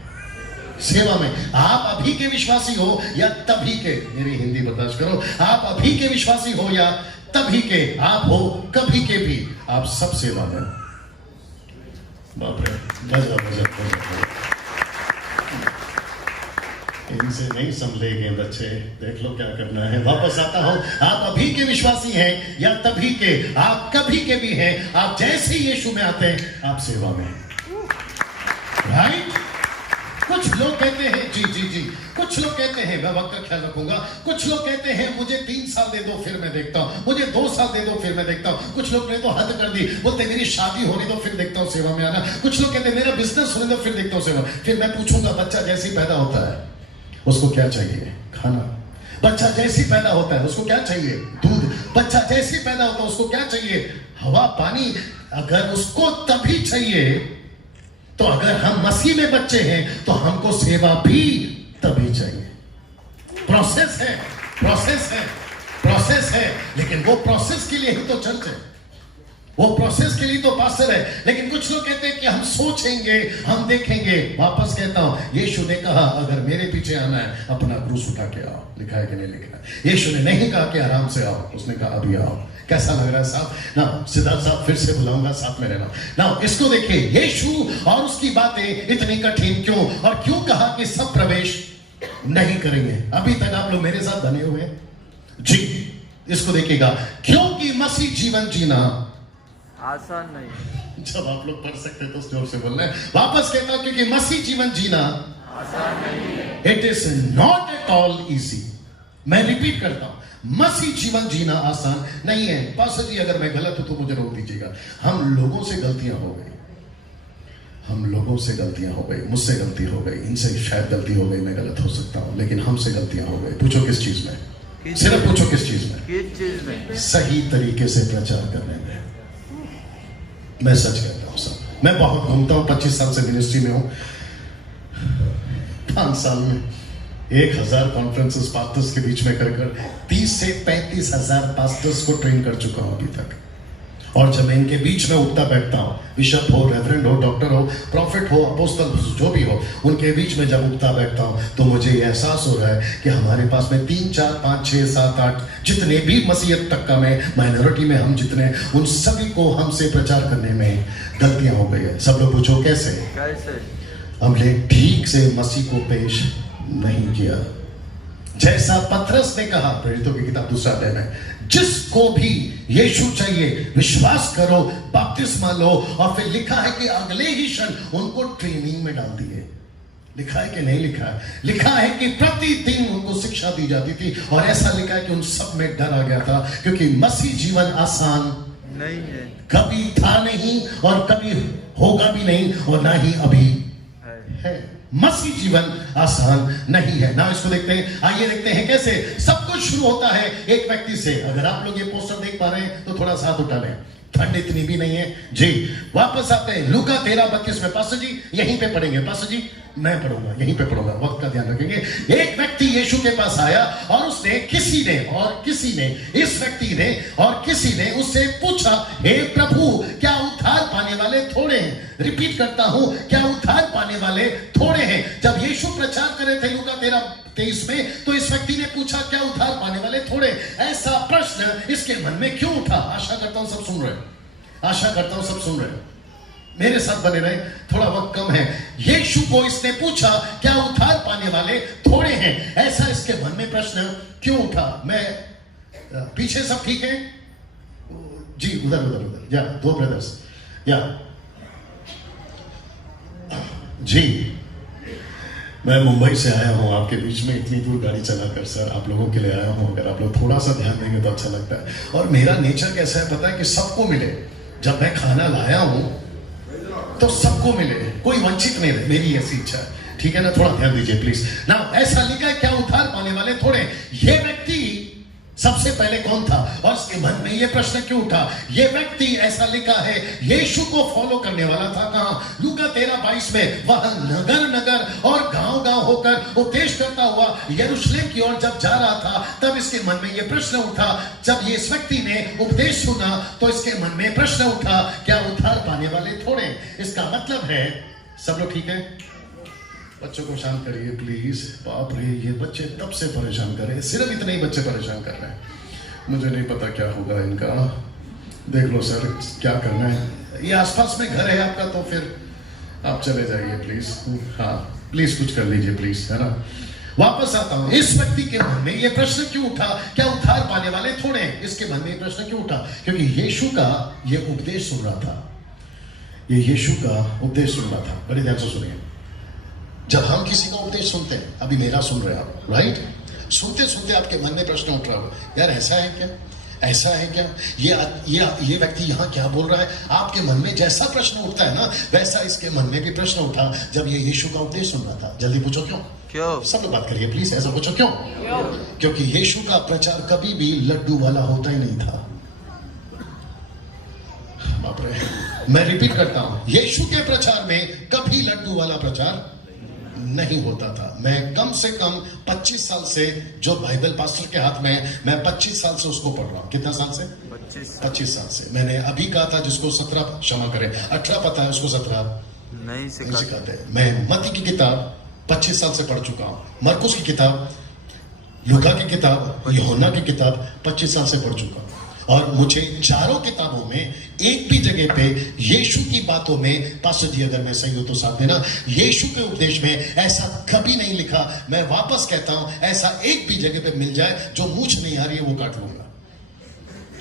सेवा में। आप अभी के विश्वासी हो या तभी के, मेरी हिंदी बर्दाश्त करो, आप अभी के विश्वासी हो या तभी के, आप हो कभी के भी, आप सब सेवा में। बाप रे, गजब। इनसे नहीं संभलेंगे बच्चे, देख लो क्या करना है। वापस आता हूं, आप अभी के विश्वासी हैं या तभी के, आप कभी के भी हैं, आप जैसे ही यीशु में आते हैं आप सेवा में, राइट? कुछ लोग कहते हैं जी, कुछ लोग कहते हैं मैं वक्त का ख्याल रखूंगा, कुछ लोग कहते हैं मुझे 3 साल दे दो फिर मैं देखता हूं, मुझे 2 साल दे दो फिर मैं देखता हूं। कुछ लोग ने तो हद कर दी, बोलते मेरी शादी होने दो फिर देखता हूं सेवा में आना। कुछ लोग कहते हैं मेरा बिजनेस होने दो फिर देखता हूं सेवा। फिर मैं पूछूंगा बच्चा जैसे ही पैदा होता है उसको क्या चाहिए? खाना। बच्चा जैसे पैदा होता है उसको क्या चाहिए? दूध। बच्चा जैसे पैदा होता है उसको क्या चाहिए? हवा, पानी। अगर उसको तभी चाहिए तो अगर हम मसीह में बच्चे हैं तो हमको सेवा भी तभी चाहिए। प्रोसेस है, प्रोसेस है, प्रोसेस है, लेकिन वो प्रोसेस के लिए ही तो चर्च है, वो प्रोसेस के लिए तो पास्टर है। लेकिन कुछ लोग कहते हैं कि हम सोचेंगे, हम देखेंगे। वापस कहता हूं, यीशु ने कहा अगर मेरे पीछे आना है अपना क्रूस उठा के आओ। लिखा है कि नहीं लिखा है? यीशु ने नहीं कहा कि आराम से आओ, उसने कहा अभी आओ। कैसा लग रहा है साहब? ना सिद्धार्थ साहब फिर से बुलाऊंगा, साथ में रहना ना। इसको देखिए, यीशु और उसकी बातें इतनी कठिन क्यों, और क्यों कहा कि सब प्रवेश नहीं करेंगे? अभी तक आप लोग मेरे साथ बने हुए जी। इसको देखिएगा, क्योंकि मसीह जीवन जीना आसान नहीं। जब आप लोग पढ़ सकते तो जोर से बोल रहे हैं। वापस कहता हूं, क्योंकि मसीह जीवन जीना आसान नहीं है। It is not at all easy. मैं रिपीट करता हूं, मसीह जीवन जीना आसान नहीं है। पास्टर जी अगर मैं गलत हूं तो मुझे रोक दीजिएगा। हम लोगों से गलतियां हो गई, हम लोगों से गलतियां हो गई, मुझसे गलती हो गई, इनसे शायद गलती हो गई, मैं गलत हो सकता हूं, लेकिन हमसे गलतियां हो गई। पूछो किस चीज में? सिर्फ पूछो किस चीज में? किस चीज में? सही तरीके से प्रचार करने में। मैं सच कहता हूं साहब, मैं बहुत घूमता हूं, 25 साल से मिनिस्ट्री में हूं। 5 साल में 1000 कॉन्फ्रेंसेस पास्टर्स के बीच में कर 30 से 35 हजार पास्टर्स को ट्रेन कर चुका हूं अभी तक। और जब मैं इनके बीच में उठता बैठता हूं, बिशप हो, रेवरेंड हो, डॉक्टर हो, प्रॉफिट हो, अपोस्टल जो भी हो, उनके बीच में जब उठता बैठता हूं तो मुझे ये एहसास हो रहा है कि हमारे पास में 3, 4, 5, 6, 7, 8 जितने भी मसीहत तबका में माइनॉरिटी में हम जितने, उन सभी को हमसे प्रचार करने में गलतियां हो गई है। सब लोग पूछो कैसे? हमने ठीक से मसीह को पेश नहीं किया। जैसा पतरस ने कहा प्रेरितों की किताब 2 अध्याय में, जिसको भी यीशु चाहिए विश्वास करो, बपतिस्मा लो, और फिर लिखा है कि अगले ही क्षण उनको ट्रेनिंग में डाल दिए। लिखा है कि नहीं लिखा है? लिखा है कि प्रतिदिन उनको शिक्षा दी जाती थी, और ऐसा लिखा है कि उन सब में डर आ गया था, क्योंकि मसीह जीवन आसान नहीं है, कभी था नहीं और कभी होगा भी नहीं, और ना ही अभी है। मसीह जीवन आसान नहीं है ना। इसको देखते हैं, आइए देखते हैं कैसे। सब कुछ शुरू होता है एक व्यक्ति से। अगर आप लोग ये पोस्टर देख पा रहे हैं तो थोड़ा साथ उठा लें, ठंड इतनी भी नहीं है जी। वापस आते हैं लूका 13:32 में। पास्टर जी यहीं पे पढ़ेंगे? पास्टर जी मैं पढ़ूंगा, यहीं पे पढ़ूंगा, वक्त का ध्यान रखेंगे। एक व्यक्ति यीशु के पास आया और उसने किसी ने इस व्यक्ति ने और किसी ने उससे पूछा, हे प्रभु क्या उद्धार पाने वाले थोड़े हैं? रिपीट करता हूं, क्या उद्धार पाने वाले थोड़े हैं? जब यीशु प्रचार कर रहे थे लूका 13:23 में, तो इस व्यक्ति ने पूछा क्या उद्धार पाने वाले थोड़े? ऐसा प्रश्न इसके मन में क्यों उठा? आशा करता हूं सब सुन रहे हैं, आशा करता हूं सब सुन रहे हैं, मेरे साथ बने रहे, थोड़ा वक्त कम है। यीशु को इसने पूछा क्या उद्धार पाने वाले थोड़े हैं? ऐसा इसके मन में प्रश्न क्यों उठा? मैं पीछे सब ठीक है जी? उधर या 2 ब्रदर्स या जी। मैं मुंबई से आया हूं आपके बीच में, इतनी दूर गाड़ी चलाकर सर आप लोगों के लिए आया हूं। अगर आप लोग थोड़ा सा ध्यान देंगे तो अच्छा लगता है। और मेरा नेचर कैसा है पता है? कि सबको मिले। जब मैं खाना लाया हूं तो सबको मिले, कोई वंचित नहीं रहे, मेरी ऐसी इच्छा है, ठीक है ना? थोड़ा ध्यान दीजिए प्लीज ना। ऐसा लिखा है क्या उद्धार पाने वाले थोड़े? ये व्यक्ति सबसे पहले कौन था और उसके मन में ये प्रश्न क्यों उठा? ये व्यक्ति, ऐसा लिखा है, यीशु को फॉलो करने वाला था। कहां? लूका 13:22 में। वह नगर नगर और गांव गांव होकर उपदेश करता हुआ यरूशलेम की ओर जब जा रहा था, तब इसके मन में ये प्रश्न उठा। जब ये इस व्यक्ति ने उपदेश सुना तो इसके मन में प्रश्न उठा क्या उद्धार पाने वाले थोड़े? इसका मतलब है, सब लोग ठीक है? बच्चों को शांत करिए प्लीज। बाप रे, ये बच्चे तब से परेशान कर रहे हैं, सिर्फ इतने ही बच्चे परेशान कर रहे हैं। मुझे नहीं पता क्या होगा इनका। देख लो सर क्या करना है। ये आसपास में घर है आपका तो फिर आप चले जाइए प्लीज। हाँ प्लीज कुछ कर लीजिए प्लीज, है ना? वापस आता हूं। इस व्यक्ति के मन में ये प्रश्न क्यों उठा क्या उद्धार पाने वाले थोड़े हैं? इसके मन में ये प्रश्न क्यों उठा? क्योंकि यीशु का ये उपदेश सुन रहा था। ये यीशु का उपदेश सुन रहा था। बड़े ध्यान से सुनिए। जब हम किसी का उपदेश सुनते हैं, अभी मेरा सुन रहे हैं आप, राइट? सुनते सुनते आपके मन में प्रश्न उठ रहा हो, यार ऐसा है क्या, ऐसा है क्या, ये व्यक्ति यहाँ क्या बोल रहा है? आपके मन में जैसा प्रश्न उठता है ना, वैसा इसके मन में भी प्रश्न उठा जब ये यीशु का उपदेश सुन रहा था। जल्दी पूछो क्यों? सब लोग बात करिए प्लीज, ऐसा पूछो क्यों? क्योंकि यीशु का प्रचार कभी भी लड्डू वाला होता ही नहीं था। बाप रे, मैं रिपीट करता हूं, यीशु के प्रचार में कभी लड्डू वाला प्रचार नहीं होता था। मैं कम से कम 25 साल से, जो बाइबल पास्टर के हाथ में, मैं 25 साल से उसको पढ़ रहा हूं। कितना साल से? 25 साल से। मैंने अभी कहा था जिसको 17 क्षमा करें, 18 पता है उसको 17 नहीं सिखाते। मैं मत्ती की किताब 25 साल से पढ़ चुका हूं, मरकुस की किताब, लूका की किताब, यूहन्ना की किताब 25 साल से पढ़ चुका हूं। और मुझे चारों किताबों में एक भी जगह पे यीशु की बातों में, पास्टर जी अगर मैं सही हूं तो साथ देना, यीशु के उपदेश में ऐसा कभी नहीं लिखा। मैं वापस कहता हूं, ऐसा एक भी जगह पे मिल जाए जो मूछ नहीं आ रही है वो काट लूंगा।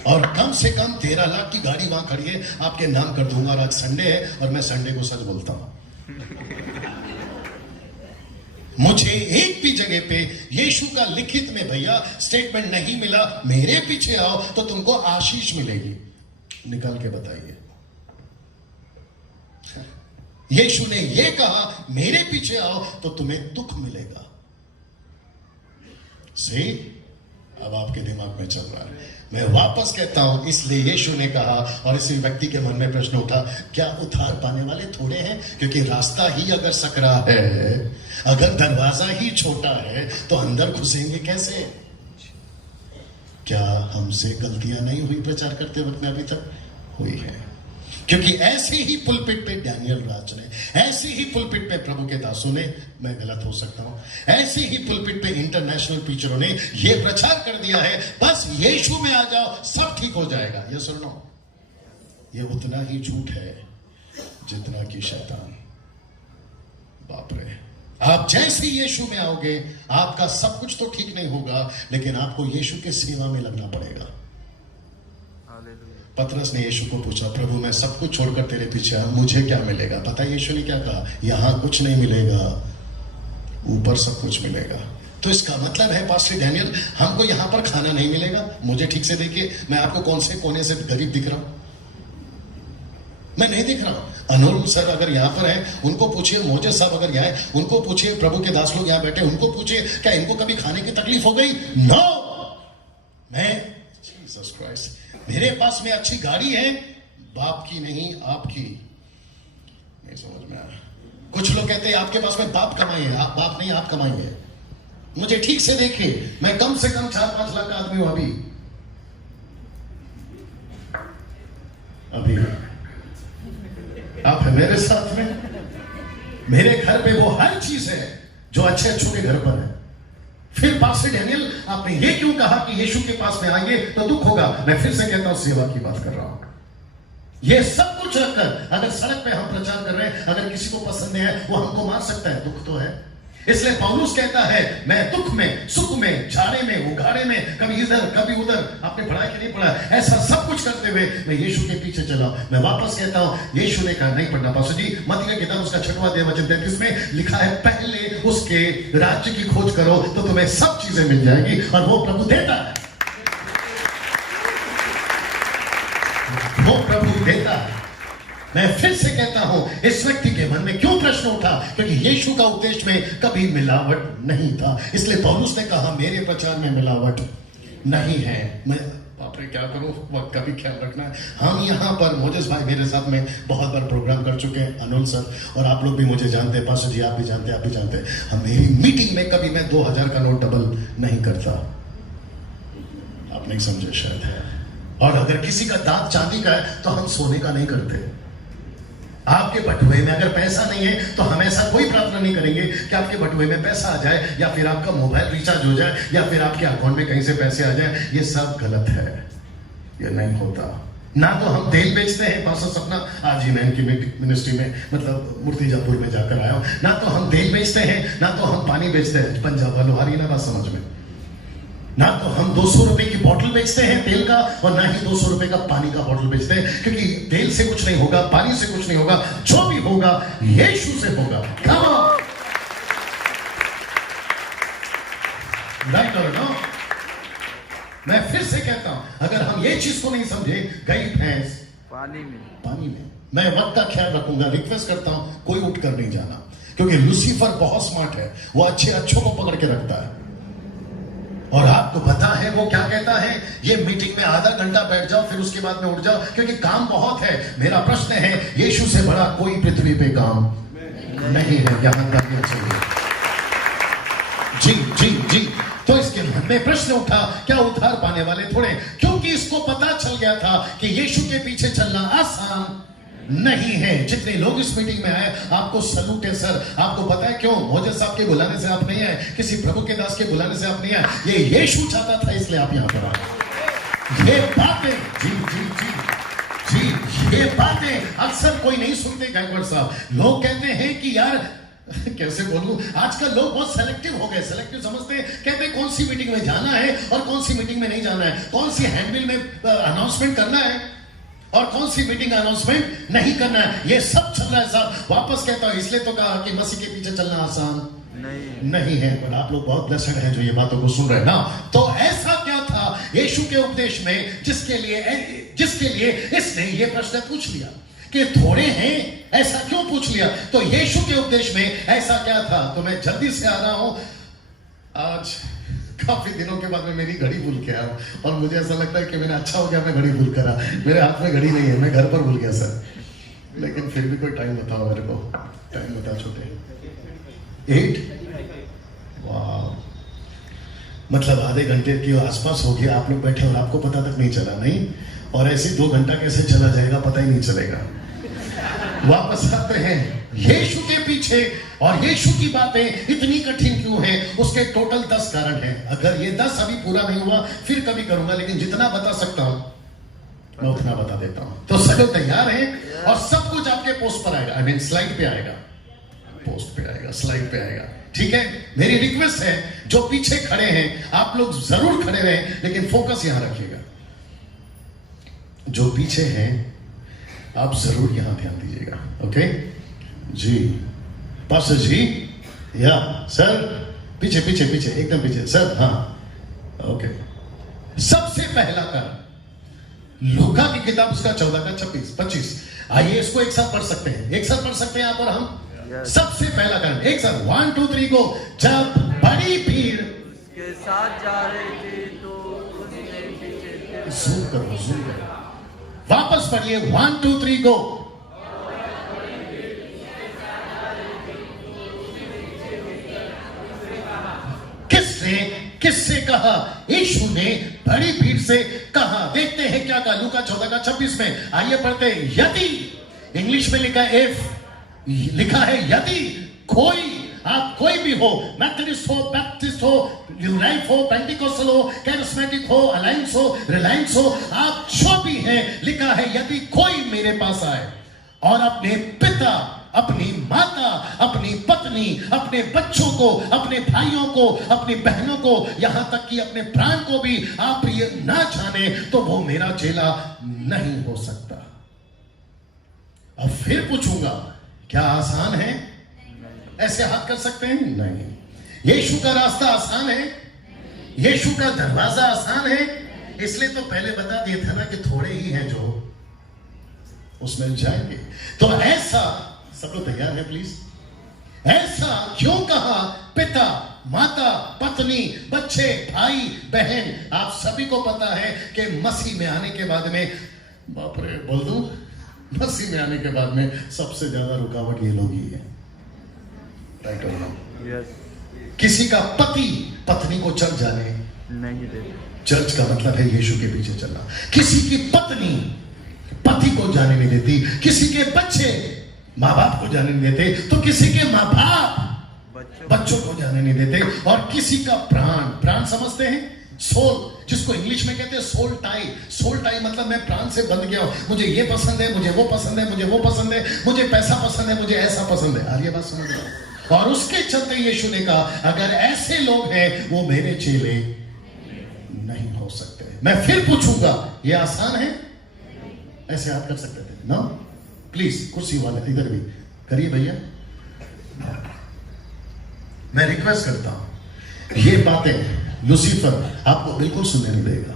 और कम से कम 13 लाख की गाड़ी वहां खड़ी है, आपके नाम कर दूंगा। और आज संडे है और मैं संडे को सच बोलता हूं। मुझे एक भी जगह पे यीशु का लिखित में भैया स्टेटमेंट नहीं मिला, मेरे पीछे आओ तो तुमको आशीष मिलेगी, निकाल के बताइए। यीशु ने यह कहा, मेरे पीछे आओ तो तुम्हें दुख मिलेगा। से अब आपके दिमाग में चल रहा है। मैं वापस कहता हूं, इसलिए यीशु ने कहा और इसी व्यक्ति के मन में प्रश्न उठा, क्या उद्धार पाने वाले थोड़े हैं? क्योंकि रास्ता ही अगर सकरा है, अगर दरवाजा ही छोटा है, तो अंदर घुसेंगे कैसे? क्या हमसे गलतियां नहीं हुई प्रचार करते वक्त में? अभी तक हुई है। क्योंकि ऐसे ही पुलपिट पे डैनियल राज ने, ऐसे ही पुलपिट पे प्रभु के दासों ने, मैं गलत हो सकता हूं, ऐसे ही पुलपिट पे इंटरनेशनल टीचरों ने ये प्रचार कर दिया है, बस यीशु में आ जाओ सब ठीक हो जाएगा। ये सुनो, ये उतना ही झूठ है जितना कि शैतान। बाप रे, आप जैसे यीशु में आओगे आपका सब कुछ तो ठीक नहीं होगा, लेकिन आपको यीशु के सेवा में लगना पड़ेगा। पतरस ने यीशु को पूछा, प्रभु मैं सब कुछ छोड़कर तेरे पीछे आया, मुझे क्या मिलेगा? पता है यीशु ने क्या कहा? यहां कुछ नहीं मिलेगा, ऊपर सब कुछ मिलेगा। तो इसका मतलब है पास्टर डैनियल, हमको यहां पर खाना नहीं मिलेगा? मुझे ठीक से देखिए, मैं आपको कौन से कोने से गरीब दिख रहा हूं? मैं नहीं दिख रहा हूं। अनोल सर अगर यहां पर है, उनको पूछिए, मोजे साहब अगर यहाँ है, उनको पूछिए, प्रभु के दास लोग यहां बैठे, उनको पूछिए, क्या इनको कभी खाने की तकलीफ हो गई? नो। मैं जीसस क्राइस्ट, मेरे पास में अच्छी गाड़ी है, बाप की नहीं आपकी। नहीं समझ में आया। कुछ लोग कहते हैं आपके पास में बाप कमाई है, आप बाप नहीं, आप कमाई है। मुझे ठीक से देखिए, मैं कम से कम 4-5 लाख का आदमी हूं अभी आप है मेरे साथ में। मेरे घर पे वो हर चीज है जो अच्छे अच्छों के घर पर है। फिर पास्टर डैनियल आपने ये क्यों कहा कि यीशु के पास में आएंगे तो दुख होगा? मैं फिर से कहता हूं, सेवा की बात कर रहा हूं। ये सब कुछ रखकर अगर सड़क पे हम प्रचार कर रहे हैं, अगर किसी को पसंद नहीं है, वो हमको मार सकता है, दुख तो है। इसलिए पौलुस कहता है, मैं दुख में, सुख में, झाड़े में, उघाड़े में, कभी इधर कभी उधर। आपने पढ़ा कि नहीं पढ़ा? ऐसा सब कुछ करते हुए मैं यीशु के पीछे चला। मैं वापस कहता हूं, यीशु ने कहा नहीं पढ़ना पास्टर जी, मत्ती का किताब उसका 6वां अध्याय वचन 33 में लिखा है, पहले उसके राज्य की खोज करो तो तुम्हें सब चीजें मिल जाएगी, और वो प्रभु देता है, वो प्रभु देता है। मैं फिर से कहता हूं, इस व्यक्ति के मन में क्यों प्रश्न उठा? क्योंकि यीशु का उपदेश में कभी मिलावट नहीं था। इसलिए पौलुस ने कहा, मेरे प्रचार में मिलावट नहीं है। मैं बाप रे क्या करूं, वक्त का भी ख्याल रखना है। हम यहाँ पर, मोजेस भाई मेरे साथ में बहुत बार प्रोग्राम कर चुके हैं, अनोल सर, और आप लोग भी मुझे जानते हैं, पास्टर जी आप भी जानते हैं, आप भी जानते हैं। हम मेरी मीटिंग में कभी मैं 2000 का नोट डबल नहीं करता। आप नहीं समझे शायद है। और अगर किसी का दांत चांदी का है तो हम सोने का नहीं करते। आपके बटुए में अगर पैसा नहीं है तो हम ऐसा कोई प्रार्थना नहीं करेंगे कि आपके बटुए में पैसा आ जाए, या फिर आपका मोबाइल रिचार्ज हो जाए, या फिर आपके अकाउंट में कहीं से पैसे आ जाए। ये सब गलत है, ये नहीं होता। ना तो हम तेल बेचते हैं, पास्टर सपना आज ही मैं इनकी मिनिस्ट्री में, मतलब मूर्तिजापुर में जाकर आया हूं। ना तो हम तेल बेचते हैं, ना तो हम पानी बेचते हैं। पंजाब वालों आ रही ना बात समझ में? ना तो हम 200 रुपए की बोतल बेचते हैं तेल का, और ना ही 200 रुपए का पानी का बोतल बेचते हैं, क्योंकि तेल से कुछ नहीं होगा, पानी से कुछ नहीं होगा, जो भी होगा यीशु से होगा। Come on! Right or no? मैं फिर से कहता हूं, अगर हम ये चीज को नहीं समझे, गई भैंस पानी में। मैं वक्त का ख्याल रखूंगा। रिक्वेस्ट करता हूं, कोई उठकर नहीं जाना, क्योंकि लूसीफर बहुत स्मार्ट है, वो अच्छों को पकड़ के रखता है। और आपको पता है वो क्या कहता है? ये मीटिंग में आधा घंटा बैठ जाओ, फिर उसके बाद में उठ जाओ, क्योंकि काम बहुत है। मेरा प्रश्न है, यीशु से बड़ा कोई पृथ्वी पे काम नहीं है, यहां तक चाहिए। जी जी जी। तो इसके मन में प्रश्न उठा, क्या उद्धार पाने वाले थोड़े? क्योंकि इसको पता चल गया था कि यीशु के पीछे चलना आसान नहीं है। जितने लोग इस मीटिंग में आए, आपको सलूट है सर। आपको पता है क्यों? मोजे साहब के बुलाने से आप नहीं आए, किसी प्रभु के दास के बुलाने से आप नहीं आए, ये यीशु चाहता था, इसलिए आप यहां पर आए। ये बातें जी जी जी जी, ये बातें अक्सर कोई नहीं सुनते। गायकवाड़ साहब, लोग कहते हैं कि यार कैसे बोलूं, आजकल लोग बहुत सेलेक्टिव हो गए। सेलेक्टिव समझते हैं, कहते हैं कौन सी मीटिंग में जाना है और कौन सी मीटिंग में नहीं जाना है, कौन सी हैंडबिल में अनाउंसमेंट करना है और कौन सी मीटिंग अनाउंसमेंट नहीं करना है। ये सब चल रहा है साहब। वापस कहता हूं, इसलिए तो कहा कि मसीह के पीछे चलना आसान नहीं है। पर आप लोग बहुत ब्लेस्ड हैं जो ये बातों को सुन रहे हैं ना। तो ऐसा क्या था यीशु के उपदेश में जिसके लिए इसने ये प्रश्न पूछ लिया कि थोड़े हैं? ऐसा क्यों पूछ लिया? तो यीशु के उपदेश में ऐसा क्या था? तो मैं जल्दी से आ रहा हूं। आज काफी दिनों के बाद मैं मेरी घड़ी भूल के आया और मुझे ऐसा लगता है कि मैंने अच्छा हो गया मैं घड़ी भूल करा। मेरे हाथ में घड़ी नहीं है, मैं घर पर भूल गया सर। लेकिन फिर भी कोई टाइम बताओ मेरे को, टाइम बता छोटे। 8 वाह, मतलब आधे घंटे के आसपास हो गया, आप लोग बैठे और आपको पता तक नहीं चला। नहीं, और ऐसे 2 घंटा कैसे चला जाएगा पता ही नहीं चलेगा। वापस आते हैं यीशु के पीछे, और यीशु की बातें इतनी कठिन क्यों हैं, उसके टोटल 10 कारण हैं। अगर ये 10 अभी पूरा नहीं हुआ फिर कभी करूंगा, लेकिन जितना बता सकता हूं मैं उतना बता देता हूं। तो सब लोग तैयार हैं, और सब कुछ आपके पोस्ट पर आएगा, आई मीन स्लाइड पे आएगा, पोस्ट पे आएगा, स्लाइड पे आएगा। ठीक है, मेरी रिक्वेस्ट है जो पीछे खड़े हैं आप लोग जरूर खड़े रहें, लेकिन फोकस यहां रखिएगा। जो पीछे हैं आप जरूर यहां ध्यान दीजिएगा। ओके जी, पास्टर जी, या सर, पीछे पीछे पीछे, एकदम पीछे सर। हाँ ओके, सबसे पहला कारण लूका की किताब उसका 14 का 26। आइए इसको एक साथ पढ़ सकते हैं, एक साथ पढ़ सकते हैं आप और हम। सबसे पहला कारण, एक साथ 1 2 3 गो। जब बड़ी भीड़ उसके साथ जा रही थी तो उसने पीछे जूम करो, वापस पढ़िए 1 2 3 गो। किससे कहा? यीशु ने बड़ी भीड़ से कहा। देखते हैं क्या कहा लूका 14 का 26 में। आइए पढ़ते हैं। यदि, इंग्लिश में लिखा है इफ, लिखा है यदि कोई, आप कोई भी हो, मेथोडिस्ट हो, बैप्टिस्ट हो, न्यू लाइफ हो, पेंटिकोस्टल हो, कैरिस्मेटिक हो, अलायंस हो, रिलायंस हो, आप जो भी हैं, लिखा है यदि कोई मेरे पास आए और अपने पिता, अपनी माता, अपनी पत्नी, अपने बच्चों को, अपने भाइयों को, अपनी बहनों को, यहां तक कि अपने प्राण को भी आप ये ना जाने, तो वो मेरा चेला नहीं हो सकता। अब फिर पूछूंगा, क्या आसान है? ऐसे हाथ कर सकते हैं? नहीं। यीशु का रास्ता आसान है? यीशु का दरवाजा आसान है? इसलिए तो पहले बता दिया था ना कि थोड़े ही हैं जो उसमें जाएंगे। तो ऐसा, सब लोग तैयार है प्लीज? ऐसा क्यों कहा? पिता, माता, पत्नी, बच्चे, भाई, बहन, आप सभी को पता है कि मसीह में आने के बाद में, बाप रे बोल दूं, मसीह में आने के बाद में सबसे ज्यादा रुकावट ये लोग ही है। राइट और रॉन्ग? किसी का पति पत्नी को चर्च जाने नहीं देते। चर्च का मतलब है यीशु के पीछे चलना। किसी की पत्नी पति को जाने नहीं देती, किसी के बच्चे माँ बाप को जाने नहीं देते, तो किसी के माँ बाप बच्चों को जाने नहीं देते, और किसी का प्राण समझते हैं? सोल, जिसको इंग्लिश में कहते हैं सोल टाई। सोल टाई मतलब मैं प्राण से बंध गया हूं, मुझे ये पसंद है, मुझे वो पसंद है, मुझे वो पसंद है, मुझे पैसा पसंद है, मुझे ऐसा पसंद है। आ ये बात समझ रहे हो? और उसके चलते यीशु ने कहा अगर ऐसे लोग हैं वो मेरे चेले नहीं हो सकते। मैं फिर पूछूंगा, ये आसान है? ऐसे आप कर सकते थे ना? प्लीज कुर्सी वाले इधर भी करिए भैया, मैं रिक्वेस्ट करता हूं, ये बातें लूसीफर आपको बिल्कुल सुनने नहीं देगा,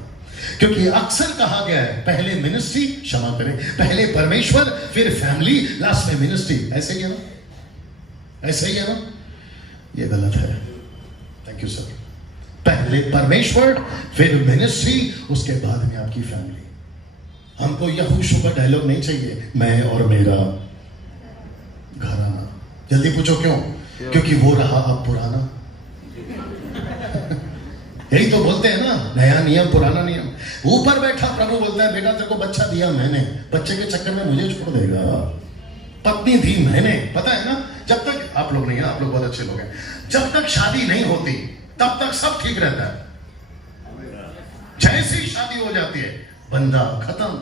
क्योंकि अक्सर कहा गया है पहले मिनिस्ट्री, क्षमा करें, पहले परमेश्वर फिर फैमिली, लास्ट में मिनिस्ट्री। ऐसे ही है ना? ऐसे ही है ना? ये गलत है। Thank you sir. पहले परमेश्वर फिर मिनिस्ट्री, उसके बाद में आपकी फैमिली। हमको यहोशू का डायलॉग नहीं चाहिए, मैं और मेरा घराना। जल्दी पूछो क्यों? क्योंकि वो रहा अब पुराना। यही तो बोलते हैं ना, नया नियम पुराना नियम। ऊपर बैठा प्रभु बोलता है बेटा तेरे को बच्चा दिया मैंने, बच्चे के चक्कर में मुझे छोड़ देगा। पत्नी दी मैंने, पता है ना? जब तक, आप लोग नहीं है, आप लोग बहुत अच्छे लोग हैं, जब तक शादी नहीं होती तब तक सब ठीक रहता है। जैसे ही शादी हो जाती है बंदा खत्म।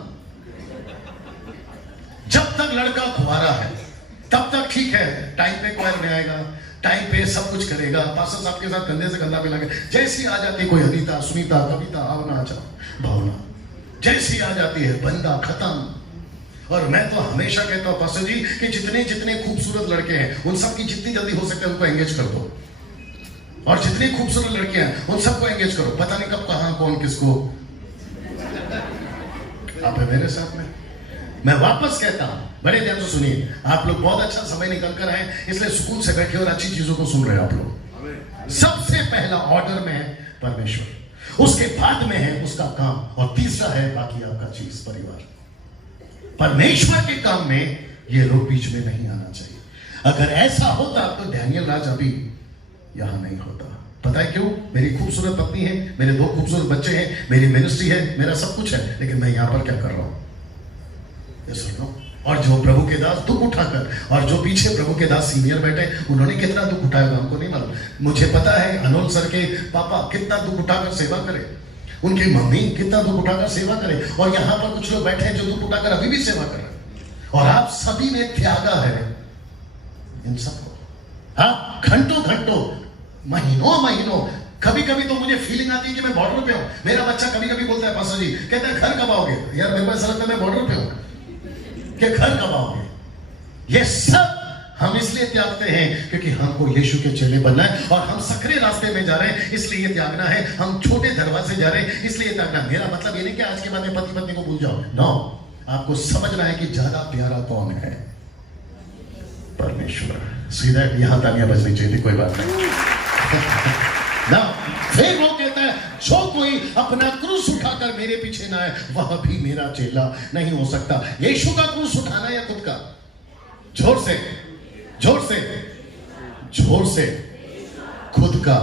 जब तक लड़का कुंवारा है तब तक ठीक है, टाइम पे क्वायर में आएगा, टाइम पे सब कुछ करेगा, पास्टर साहब के साथ कंधे से कंधा मिला के। जैसी आ जाती कोई अनीता, सुनीता, कविता, आवना, भावना, जैसी आ जाती है बंदा खत्म। और मैं तो हमेशा कहता हूं पास्टर जी कि जितने जितने खूबसूरत लड़के हैं उन सबकी जितनी जल्दी हो सकता है उनको एंगेज कर दो, और जितनी खूबसूरत लड़कियां हैं उन सबको एंगेज करो। पता नहीं कब कहां कौन किसको। आप है मेरे साथ में? मैं वापस कहता हूं, बड़े ध्यान से सुनिए, आप लोग बहुत अच्छा समय निकल कर आए, इसलिए सुकून से बैठे और अच्छी चीजों को सुन रहे हैं आप लोग। सबसे पहला ऑर्डर में परमेश्वर, उसके बाद में है उसका काम, और तीसरा है बाकी आपका चीज परिवार। परमेश्वर के काम में ये लोग बीच में नहीं आना चाहिए। अगर ऐसा होता तो डैनियल राज अभी यहां नहीं होता। पता है क्यों? मेरी खूबसूरत पत्नी है, मेरे 2 खूबसूरत बच्चे हैं, मेरी मिनिस्ट्री है, मेरा सब कुछ है, लेकिन मैं यहां पर क्या कर रहा हूं? ये सुन लो। और जो प्रभु के दास दुख उठाकर, और जो पीछे प्रभु के दास सीनियर बैठे, उन्होंने कितना दुख उठाया हमको नहीं मालूम। मुझे पता है अनोल सर के पापा कितना दुख उठाकर सेवा करे, उनकी मम्मी कितना दुख उठाकर सेवा करे, और यहां पर कुछ लोग बैठे हैं जो दुख उठाकर अभी भी सेवा कर रहे हैं। और आप सभी ने त्यागा है इन सबको। आप घंटों घंटों, महीनों महीनों, कभी कभी तो मुझे फीलिंग आती है कि मैं बॉर्डर पे हूं। मेरा बच्चा कभी कभी बोलता है पास्टर जी, कहता है घर कब आओगे? यार मेरे पास लगता है मैं बॉर्डर पे हूं कि घर कब आओगे? ये सब हम इसलिए त्यागते हैं क्योंकि हमको यीशु के चेले बनना है, और हम सकरे रास्ते में जा रहे हैं इसलिए ये त्यागना है। हम छोटे दरवाजे जा रहे हैं इसलिए त्यागना। मेरा मतलब ये नहीं कि आज के बाद में पति पत्नी को भूल जाओ, नो। आपको समझना है कि ज्यादा प्यारा कौन है? परमेश्वर। सीधा यहां तालियां बजनी चाहिए, कोई बात नहीं ना। फिर वो कहता है जो कोई अपना क्रूस उठाकर मेरे पीछे ना आए वह भी मेरा चेला नहीं हो सकता। यीशु का क्रूस उठाना या खुद का? जोर से, जोर से, जोर से, खुद का।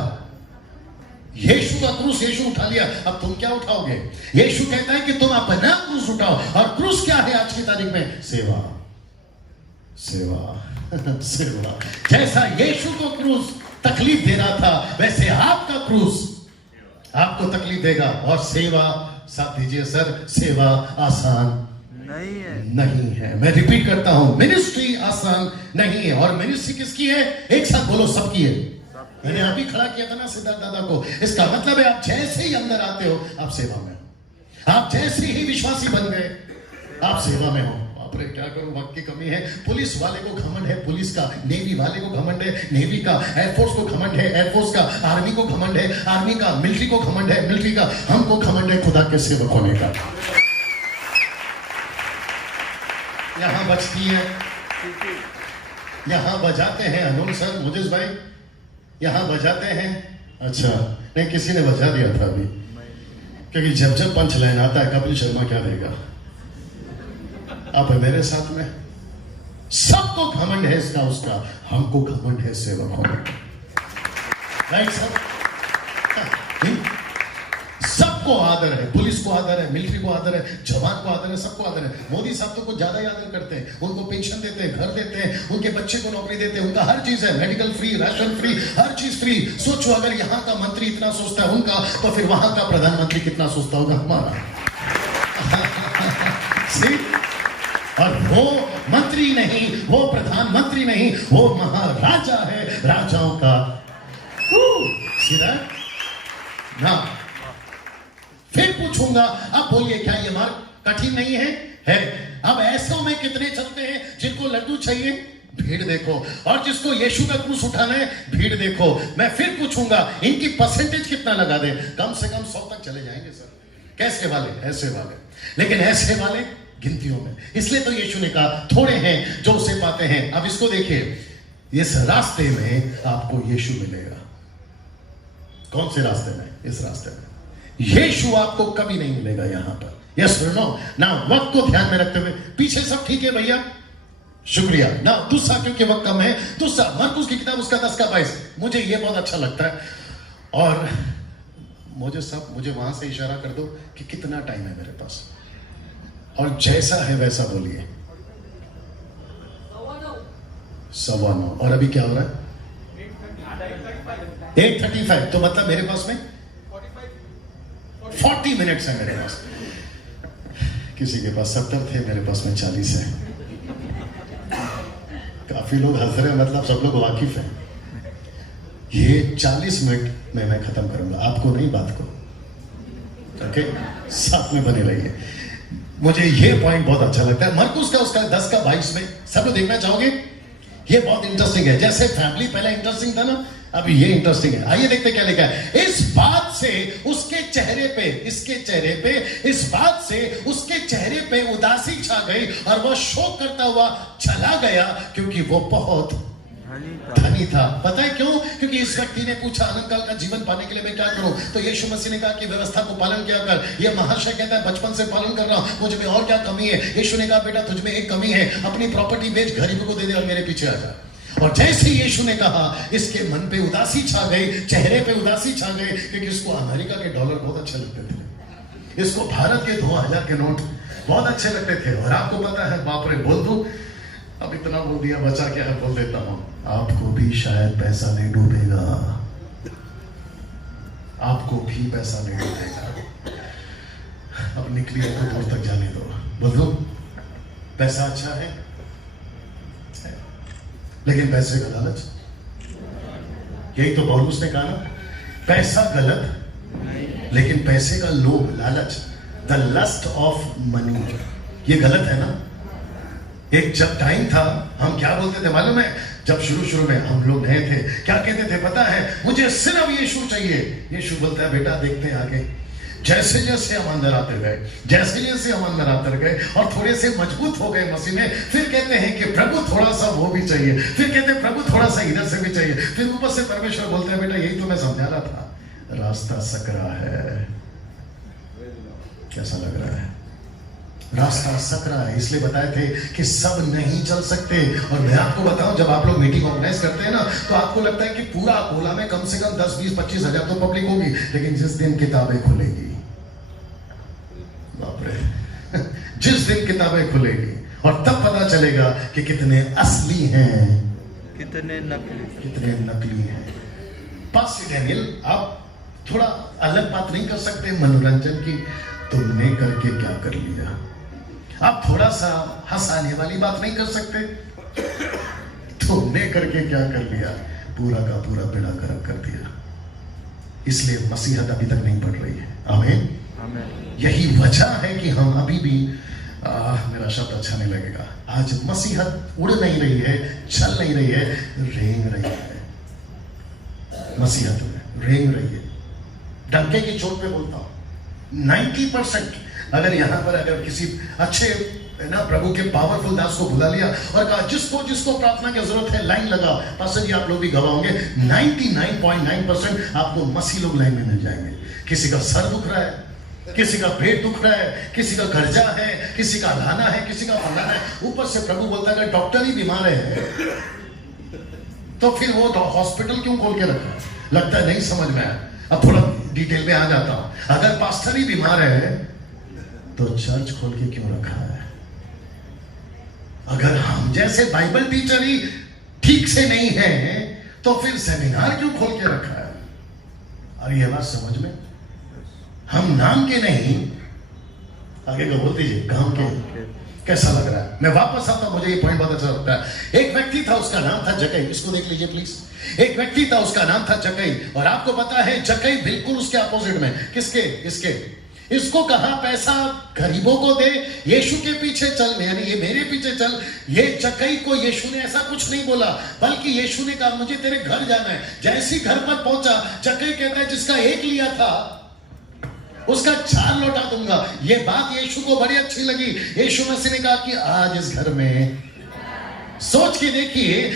यीशु का क्रूस यीशु उठा लिया, अब तुम क्या उठाओगे? यीशु कहता है कि तुम अपना क्रूस उठाओ, और क्रूस क्या है आज की तारीख में? सेवा, सेवा, सेवा। जैसा यीशु को क्रूस तकलीफ दे रहा था, वैसे आपका क्रूस आपको तकलीफ देगा। और सेवा, साथ दीजिए सर, सेवा आसान नहीं है। मैं रिपीट करता हूं, मिनिस्ट्री आसान नहीं है। और मिनिस्ट्री किसकी है? एक साथ बोलो, सबकी है। मैंने अभी खड़ा किया था ना सिद्धार्थ दादा को। इसका मतलब है आप जैसे ही अंदर आते हो आप सेवा में हो, आप जैसे ही विश्वासी बन गए आप सेवा में हो। बाप रे क्या करूं, वक्त की कमी है। पुलिस वाले को घमंड है पुलिस का, नेवी वाले को घमंड है नेवी का, एयरफोर्स को घमंड है एयरफोर्स का, आर्मी को घमंड है आर्मी का, मिलिट्री को घमंड है मिलिट्री का। हमको घमंड है खुदा के सेवक होने का। यहां बजती है, यहां बजाते हैं अनून सर, मुजेश भाई यहां बजाते हैं। अच्छा नहीं, किसी ने बजा दिया था अभी, क्योंकि जब जब पंच लाइन आता है कपिल शर्मा क्या देगा? आप मेरे साथ में, सबको घमंड है इसका उसका, हमको घमंड है सेवक होने का। Right sir? सबको आदर है, पुलिस को आदर है, मिलिट्री को आदर है, जवान को आदर है, सबको आदर है। मोदी साहब तो कुछ ज्यादा ही आदर करते हैं, उनको पेंशन देते हैं, घर देते हैं, उनके बच्चे को नौकरी देते हैं, उनका हर चीज है, मेडिकल फ्री, राशन फ्री, हर चीज फ्री। सोचो अगर यहाँ का मंत्री इतना सोचता है उनका, तो फिर वहां का प्रधानमंत्री कितना सोचता होगा हमारा। और वो मंत्री नहीं, वो प्रधानमंत्री नहीं, वो महाराजा है राजाओं का। सीधा ना। फिर पूछूंगा, अब बोलिए क्या ये मार्ग कठिन नहीं है? है। अब ऐसों में कितने चलते हैं जिनको लड्डू चाहिए? भीड़ देखो। और जिसको यीशु का क्रूस उठाना है, भीड़ देखो। मैं फिर पूछूंगा, इनकी परसेंटेज कितना लगा दे? कम से कम 100 तक चले जाएंगे सर। कैसे वाले? ऐसे वाले। लेकिन ऐसे वाले गिनतियों में। इसलिए तो यीशु ने कहा थोड़े हैं जो उसे पाते हैं। अब इसको देखिए, इस रास्ते में आपको यीशु मिलेगा। कौन से रास्ते में? इस रास्ते में यीशु आपको कभी नहीं मिलेगा यहां पर। यस नो ना। वक्त को ध्यान में रखते हुए, पीछे सब ठीक है भैया, शुक्रिया ना। दूसरा क्योंकि वक्त कम है, दूसरा मरकुस की किताब उसका 10 का 22, मुझे ये बहुत अच्छा लगता है। और मुझे वहां से इशारा कर दो कि कितना टाइम है मेरे पास, और जैसा है वैसा बोलिए। 9:15। और अभी क्या हो रहा है? 8:35। तो मतलब मेरे पास में 40 मिनट्स है मेरे पास। किसी के पास 70 थे, मेरे पास में 40 है। काफी लोग हंस रहे हैं, मतलब सब लोग वाकिफ हैं। ये 40 मिनट में मैं खत्म करूंगा, आपको नहीं, बात को। ओके, साथ में बने रहिए। मुझे ये पॉइंट बहुत अच्छा लगता है, मरकुस का उसका 10 का 22 में। सब लोग देखना चाहोगे? ये बहुत इंटरेस्टिंग है। जैसे फैमिली पहले इंटरेस्टिंग था ना, अभी ये इंटरेस्टिंग है। आइए देखते क्या लिखा है। इस बात से उसके चेहरे पे, इसके चेहरे पे, इस बात से उसके चेहरे पे उदासी छा गई और वह शोक करता हुआ चला गया, क्योंकि वो बहुत धनी था। पता है क्यों? क्योंकि इस व्यक्ति ने पूछा अनंत काल का जीवन पाने के लिए मैं क्या करूं? तो यीशु मसीह ने कहा कि व्यवस्था को पालन किया कर। ये महाशय कहता है बचपन से पालन कर रहा हूं, मुझ में और क्या कमी है? यीशु ने कहा बेटा तुझ में एक कमी है, अपनी प्रॉपर्टी बेच, गरीब को दे दे और मेरे पीछे आ जा। और जैसे यीशु ने कहा इसके मन पे उदासी छा गई, चेहरे पे उदासी छा गई, क्योंकि इसको अमेरिका के डॉलर बहुत अच्छे लगते थे, इसको भारत के 2000 के नोट बहुत अच्छे लगते थे। और आपको पता है, बाप रे, बोल दूं? अब इतना बोल दिया, बचा क्या है, बोल देता हूं। आपको भी शायद पैसा नहीं डूबेगा, आपको भी पैसा नहीं डूबेगा। अब निकलिए तो दूर तक जाने दो। बोल दो पैसा अच्छा है, लेकिन पैसे का लालच, यही तो पौलुस ने कहा ना, पैसा गलत लेकिन पैसे का लोभ, लालच, द लस्ट ऑफ मनी, ये गलत है ना। एक जब टाइम था, हम क्या बोलते थे मालूम है? जब शुरू में हम लोग नए थे, क्या कहते थे पता है? मुझे सिर्फ यीशु चाहिए। यीशु बोलता है बेटा देखते हैं आगे। जैसे जैसे हम अंदर आते गए, जैसे जैसे हम अंदर आते गए और थोड़े से मजबूत हो गए मसीह में, फिर कहते हैं कि प्रभु थोड़ा सा वो भी चाहिए, फिर कहते हैं प्रभु थोड़ा सा इधर से भी चाहिए, फिर ऊपर से परमेश्वर बोलता है बेटा यही तो मैं समझा रहा था, रास्ता सकरा है। कैसा लग रहा है? रास्ता सकरा है। इसलिए बताए थे कि सब नहीं चल सकते। और मैं आपको बताऊं, जब आप लोग मीटिंग ऑर्गेनाइज करते हैं ना, तो आपको लगता है कि पूरा अकोला में कम से कम 10, 20, 25 हजार तो पब्लिक होगी, लेकिन जिस दिन किताबें खुलेगी, बाप रे, जिस दिन किताबें खुलेगी और तब पता चलेगा कि कितने असली हैं, कितने नकली हैं। पास्टर डैनियल, आप थोड़ा अलग बात नहीं कर सकते मनोरंजन की? तुमने करके क्या कर लिया? आप थोड़ा सा हंसाने वाली बात नहीं कर सकते? तुमने करके क्या कर लिया? पूरा का पूरा बेड़ा गर्क कर दिया। इसलिए मसीहत अभी तक नहीं बढ़ रही है। आमीन। यही वजह है कि हम अभी भी मेरा शब्द अच्छा नहीं लगेगा, आज मसीहत उड़ नहीं रही है, चल नहीं रही है, रेंग रही है। मसीहत में रेंग रही है। डंके की चोट पे बोलता हूं, 90% अगर यहां पर अगर किसी अच्छे ना प्रभु के पावरफुल दास को बुला लिया और कहा जिसको जिसको प्रार्थना की जरूरत है लाइन लगा, पास्टर जी आप लोग भी गवाह होंगे, 99.9% आपको मसीह लोग लाइन में मिल जाएंगे। किसी का सर दुख रहा है, किसी का पेट दुख रहा है, किसी का कर्जा है, किसी का लाना है, किसी का फलाना है, ऊपर से प्रभु बोलता है अगर डॉक्टर ही बीमार है तो फिर वो हॉस्पिटल क्यों खोल के रखा? लगता है नहीं समझ में आया। अब थोड़ा डिटेल में आ जाता हूं। अगर पास्टर ही बीमार है तो चर्च खोल के क्यों रखा है? अगर हम जैसे बाइबल टीचर ही ठीक से नहीं है तो फिर सेमिनार क्यों खोल के रखा है? अरे ये बात समझ में? हम नाम के नहीं, आगे का बोल दीजिए, काम के। कैसा लग रहा है? मैं वापस आता, मुझे ये पॉइंट बहुत अच्छा लगता है। एक व्यक्ति था, उसका नाम था जक्कई। इसको देख लीजिए प्लीज। एक व्यक्ति था, उसका नाम था जक्कई। और आपको पता है जक्कई बिल्कुल उसके अपोजिट में, किसके? इसके। इसको कहा पैसा गरीबों को दे, यीशु के पीछे चल, यानी ये मेरे पीछे चल। ये जक्कई को यीशु ने ऐसा कुछ नहीं बोला, बल्कि यीशु ने कहा मुझे तेरे घर जाना है। जैसे ही घर पर पहुंचा, जक्कई कहता है जिसका एक लिया था उसका 4 लौटा दूंगा। ये बात यीशु को बड़ी अच्छी लगी। यीशु मसीह ने कहा कि आज इस घर में, सोच के देखिए,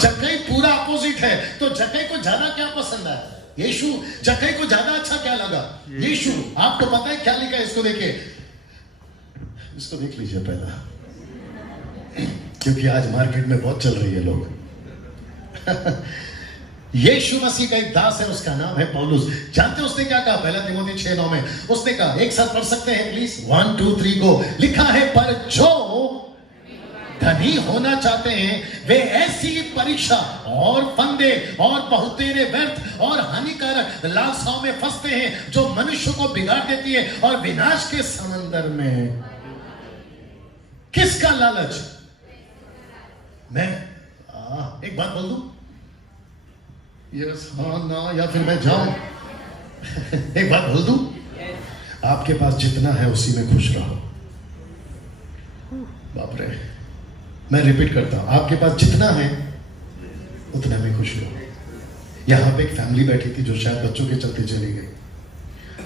जक्कई पूरा अपोजिट है, तो जक्कई को ज्यादा क्या पसंद आया? यीशु। जक्कई को ज्यादा अच्छा क्या लगा? यीशु। आपको पता है क्या लिखा है? इसको देखिए, इसको देख लीजिए पहला, क्योंकि आज मार्केट में बहुत चल रही है लोग। यीशु मसीह का एक दास है, उसका नाम है पौलुस। जानते हैं उसने क्या कहा? पहला तिमोथी 6:9 में उसने कहा, एक साथ पढ़ सकते हैं प्लीज? 1 2 3 गो। लिखा है पर जो धनी होना चाहते हैं वे ऐसी परीक्षा और फंदे और बहुतेरे व्यर्थ और हानिकारक लालसाओं में फंसते हैं जो मनुष्य को बिगाड़ देती है और विनाश के समंदर में। किसका लालच? मैं एक बात बोल दूं? यस, हाँ, ना, या फिर मैं जाऊं? एक बात बोल दूं? आपके पास जितना है उसी में खुश रहो। बाप रे, मैं रिपीट करता हूं, आपके पास जितना है उतना में खुश रहो। यहां पे एक फैमिली बैठी थी जो शायद बच्चों के चलते चली गई।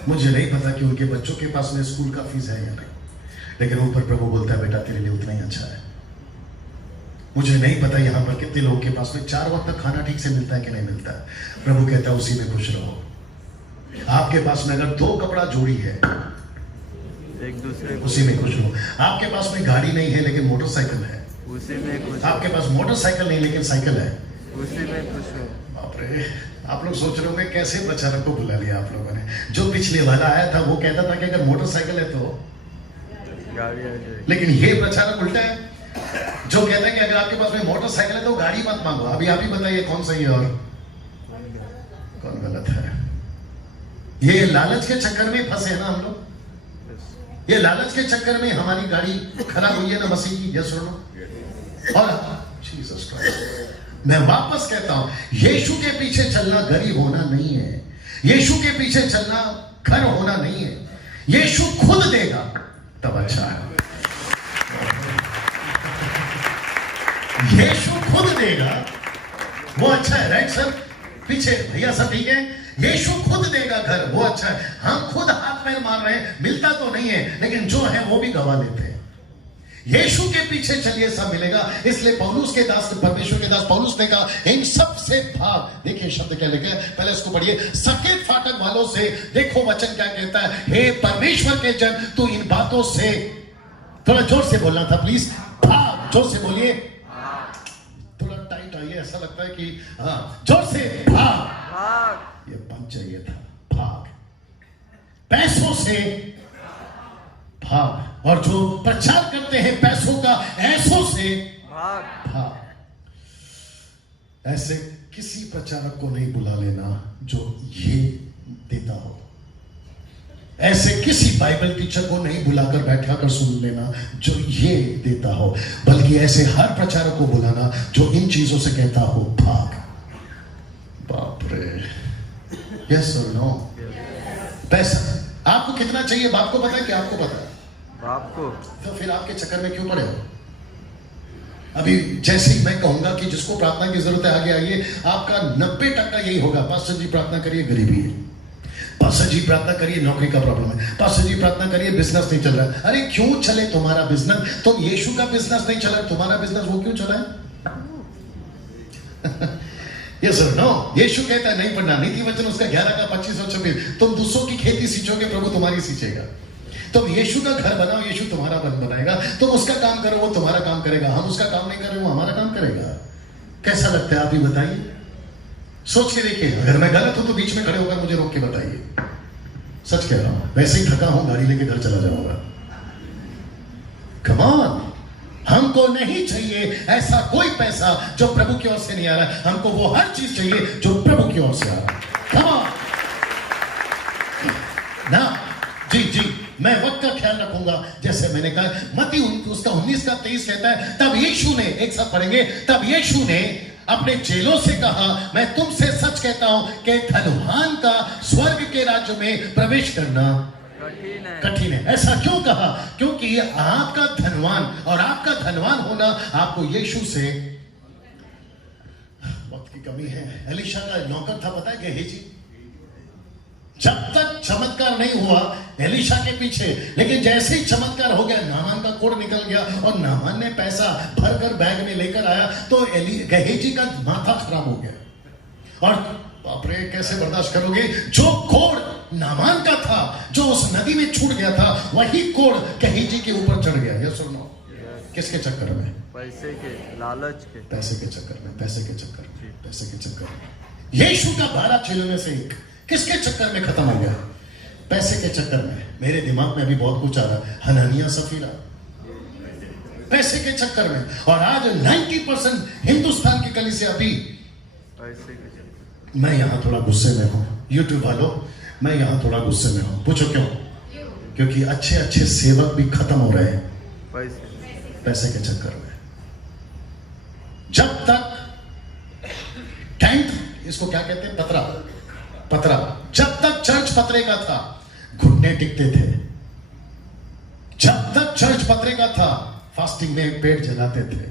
मुझे नहीं पता कि उनके बच्चों के पास में स्कूल का फीस है या नहीं, लेकिन ऊपर प्रभु बोलता है बेटा तेरे लिए उतना ही अच्छा है। मुझे नहीं पता यहाँ पर कितने लोगों के पास में 4 वक्त तक खाना ठीक से मिलता है कि नहीं मिलता है। प्रभु कहता है उसी में खुश रहो। आपके पास में अगर 2 कपड़ा जोड़ी है, एक दूसरे उसी में खुश रहो। आपके पास में गाड़ी नहीं है लेकिन मोटरसाइकिल है, उसी में खुश आपके पास मोटरसाइकिल नहीं लेकिन साइकिल है, उसी में खुश हो। बाप रे, आप लोग सोच रहे होंगे कैसे प्रचारक को बुला लिया आप लोगों ने। जो पिछले वाला आया था वो कहता था कि अगर मोटरसाइकिल है तो गाड़ी आ जाएगी, लेकिन ये प्रचारक उल्टा है, जो कहता है कि अगर आपके पास में मोटरसाइकिल है तो गाड़ी मत मांगो। अभी आप ही बताइए कौन सही है और कौन गलत है। ये लालच के चक्कर में फंसे हैं ना हम लोग। ये लालच के चक्कर में हमारी गाड़ी खराब हुई है ना मसीह की। यस और नो। और जीसस क्राइस्ट, मैं वापस कहता हूं, यीशु के पीछे चलना गरीब होना नहीं है, यीशु के पीछे चलना घर होना नहीं है। यीशु खुद देगा तब अच्छा है। यीशु खुद देगा वो अच्छा है। राइट सर, पीछे भैया सब ठीक है। यीशु खुद देगा घर, वो अच्छा है। हम खुद हाथ पैर मार रहे हैं, मिलता तो नहीं है लेकिन जो है वो भी गवा लेते हैं। यीशु के पीछे चलिए सब मिलेगा। इसलिए पौलुस के दास, परमेश्वर के दास पौलुस ने कहा इन सब से भाग। देखिए शब्द क्या लिखे, पहले इसको पढ़िए। सकेत फाटक वालों से देखो वचन क्या कहता है। हे परमेश्वर के जन, तू इन बातों से, थोड़ा जोर से बोलना था प्लीज, भाग। जोर से बोलिए, थोड़ा टाइट आइए, ऐसा लगता है कि हाँ, जोर से भाग। ये बंद चाहिए था, भाग। पैसों से भाग। और जो प्रचार करते हैं पैसों का, ऐसों से भाग। ऐसे किसी प्रचारक को नहीं बुला लेना जो ये देता हो। ऐसे किसी बाइबल टीचर को नहीं बुलाकर बैठा कर सुन लेना जो ये देता हो, बल्कि ऐसे हर प्रचारक को बुलाना जो इन चीजों से कहता हो भाग। बाप रे, यस और नो। पैसा आपको कितना चाहिए बाप को पता है कि आपको पता है? बाप को। तो फिर आपके चक्कर में क्यों पड़े हो? अभी जैसे ही मैं कहूंगा कि जिसको प्रार्थना की जरूरत है आगे आइए, आपका 90% यही होगा, पास्टर जी प्रार्थना करिए गरीबी है, पास्टर जी प्रार्थना करिए नौकरी का प्रॉब्लम है, पास्टर जी प्रार्थना करिए बिजनेस नहीं चल रहा है। अरे क्यों चले तुम्हारा बिजनेस? तुम यीशु का बिजनेस नहीं चला, तुम्हारा बिजनेस वो क्यों चला है? Yes sir no. यीशु कहता है नहीं पढ़ना, नीति वचन उसका 11 का 25 और 26। तुम दूसरों की खेती सींचोगे, प्रभु तुम्हारी सींचेगा। तुम यीशु का घर बनाओ, यीशु तुम्हारा बनाएगा। तुम उसका काम करो, वो तुम्हारा काम करेगा। हम उसका काम नहीं कर रहे, वो हमारा काम करेगा। कैसा लगता है आप ही बताइए, सोच के देखिए। अगर मैं गलत हूं तो बीच में खड़े होकर मुझे रोक के बताइए। सच कह रहा हूं, वैसे ही थका हूं, गाड़ी लेके घर चला जाऊंगा। कम ऑन, हमको नहीं चाहिए ऐसा कोई पैसा जो प्रभु की ओर से नहीं आ रहा है। हमको वो हर चीज चाहिए जो प्रभु की ओर से आ रहा है। कम ऑन ना। जी जी, मैं वक्त का ख्याल रखूंगा। जैसे मैंने कहा मत्ती उसका 19 का 23 कहता है, तब यीशु ने, एक साथ पढ़ेंगे, तब यीशु ने अपने चेलों से कहा, मैं तुमसे सच कहता हूं कि धनवान का स्वर्ग के राज्य में प्रवेश करना कठिन है। ऐसा क्यों कहा? क्योंकि आपका धनवान और आपका धनवान होना आपको यीशु से, वक्त की कमी है। एलीशा का नौकर था, पता है गेहजी? जब तक चमत्कार नहीं हुआ एलीशा के पीछे, लेकिन जैसे ही चमत्कार हो गया, नामान का कोढ़ निकल गया और नामान ने पैसा भरकर बैग में लेकर आया, तो गेहजी का माथा खराब हो गया। और बाप रे, कैसे बर्दाश्त करोगे? जो कोढ़ नामान का था, जो उस नदी में छूट गया था, वही कोढ़ गेहजी के ऊपर चढ़ गया। ये सुनो, किसके चक्कर में? पैसे के, लालच के, पैसे के चक्कर में, पैसे के चक्कर में, पैसे के चक्कर में। यीशु का 12 चेलों में से एक किसके चक्कर में खत्म हो गया? पैसे के चक्कर में। मेरे दिमाग में अभी बहुत कुछ आ रहा है, हननिया सफीरा, पैसे के चक्कर में। और आज 90% हिंदुस्तान की कलीसिया अभी पैसे के। मैं यहां थोड़ा गुस्से में हूं, यूट्यूब वालों, मैं यहां थोड़ा गुस्से में हूं। पूछो क्यों? क्योंकि अच्छे अच्छे सेवक भी खत्म हो रहे हैं पैसे के चक्कर में। जब तक टेंथ, इसको क्या कहते हैं, पतरा, जब तक चर्च पतरे का था घुटने टिकते थे। जब तक चर्च पतरे का था फास्टिंग में पेट जलाते थे,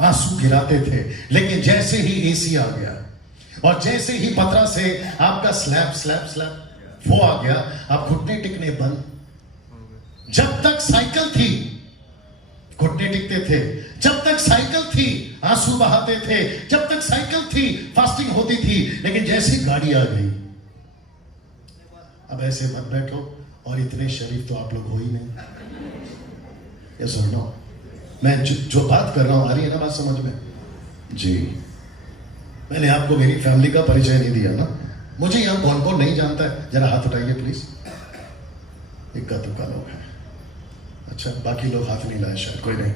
आंसू गिराते थे। लेकिन जैसे ही एसी आ गया और जैसे ही पतरा से आपका स्लैब वो आ गया, आप घुटने टिकने बंद। जब तक साइकिल थी घुटने टिकते थे, जब तक साइकिल थी आंसू बहाते थे, जब तक साइकिल थी फास्टिंग होती थी, लेकिन जैसी गाड़ी आ गई, अब ऐसे मत बैठो, और इतने शरीफ तो आप लोग हो ही नहीं। ये सुनो, मैं जो बात कर रहा हूं, आ रही है ना बात समझ में? जी, मैंने आपको मेरी फैमिली का परिचय नहीं दिया ना। मुझे यहां कौन कौन नहीं जानता है, जरा हाथ उठाइए प्लीज। इक्का दुक्का लोग हैं, अच्छा, बाकी लोग हाथ नहीं लाए शायद, कोई नहीं।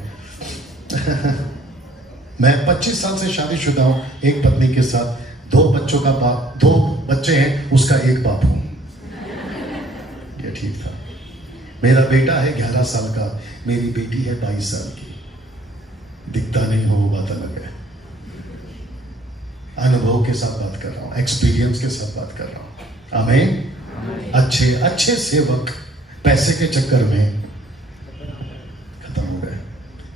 मैं 25 साल से शादीशुदा हूं, एक पत्नी के साथ, 2 बच्चों का बाप, 2 बच्चे हैं, उसका एक बाप हूं। ये ठीक था। मेरा बेटा है 11 साल का, मेरी बेटी है 22 साल की। दिखता नहीं हो, वो बात अलग है। अनुभव के साथ बात कर रहा हूं, एक्सपीरियंस के साथ बात कर रहा हूं। आमीन। अच्छे अच्छे सेवक पैसे के चक्कर में खत्म हो गए।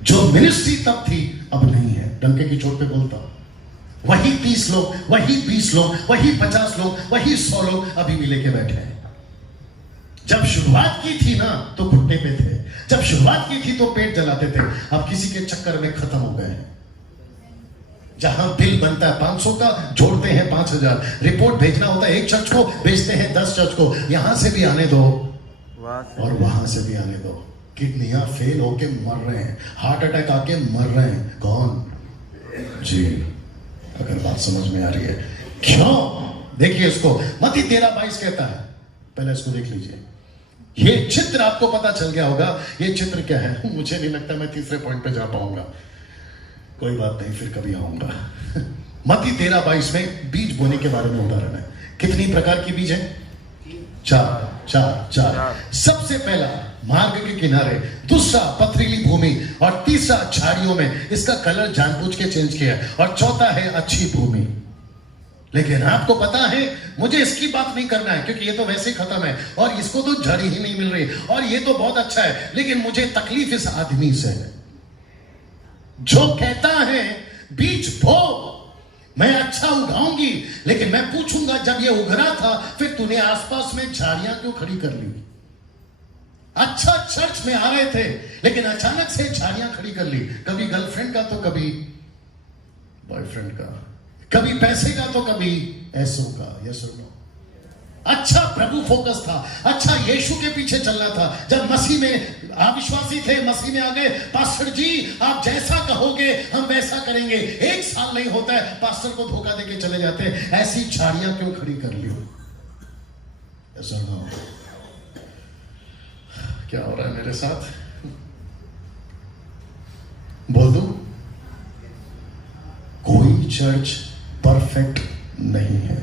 जो मिनिस्ट्री तब थी अब नहीं है। डंके की चोट पे बोलता हूं, वही 30 लोग, वही 20 लोग, वही 50 लोग, वही 100 लोग अभी मिले के बैठे हैं। जब शुरुआत की थी ना तो घुटने पे थे, जब शुरुआत की थी तो पेट जलाते थे, अब किसी के चक्कर में खत्म हो गए हैं। जहां बिल बनता है 500 का, जोड़ते हैं 5000, रिपोर्ट भेजना होता है एक चर्च को, भेजते हैं 10 चर्च को। यहां से भी आने दो और वहां से भी आने दो। किडनियां फेल होके मर रहे हैं, हार्ट अटैक आके मर रहे हैं। कौन? जी, अगर बात समझ में आ रही है। क्यों? देखिए इसको, मत्ती 13:22 कहता है, पहले इसको देख लीजिए। ये चित्र आपको पता चल गया होगा, ये चित्र क्या है। मुझे नहीं लगता मैं तीसरे पॉइंट पे जा पाऊंगा, कोई बात नहीं, फिर कभी आऊंगा। मत्ती 13:22 में बीज बोने के बारे में उदाहरण है। कितनी प्रकार की बीज है? 4। सबसे पहला मार्ग के किनारे, दूसरा पथरीली भूमि, और तीसरा झाड़ियों में। इसका कलर जानबूझ के चेंज किया, और चौथा है अच्छी भूमि। लेकिन आपको पता है, मुझे इसकी बात नहीं करना है, क्योंकि ये तो वैसे ही खत्म है, और इसको तो झड़ी ही नहीं मिल रही, और ये तो बहुत अच्छा है। लेकिन मुझे तकलीफ इस आदमी से है जो कहता है बीज बो, मैं अच्छा उगाऊंगी, लेकिन मैं पूछूंगा जब ये उगरा था फिर तूने आसपास में झाड़ियां क्यों खड़ी कर ली? अच्छा चर्च में आ रहे थे, लेकिन अचानक से झाड़ियां खड़ी कर ली। कभी गर्लफ्रेंड का तो कभी बॉयफ्रेंड का, कभी पैसे का तो कभी ऐसों का। यस और नो? अच्छा प्रभु फोकस था, अच्छा यीशु के पीछे चलना था। जब मसीह में अविश्वासी थे, मसीह में आ गए, पास्टर जी आप जैसा कहोगे हम वैसा करेंगे। 1 साल नहीं होता है, पास्टर को धोखा देके चले जाते हैं। ऐसी झाड़ियां क्यों खड़ी कर ली? यस और नो? क्या हो रहा है मेरे साथ? बोल दूं, कोई चर्च परफेक्ट नहीं है,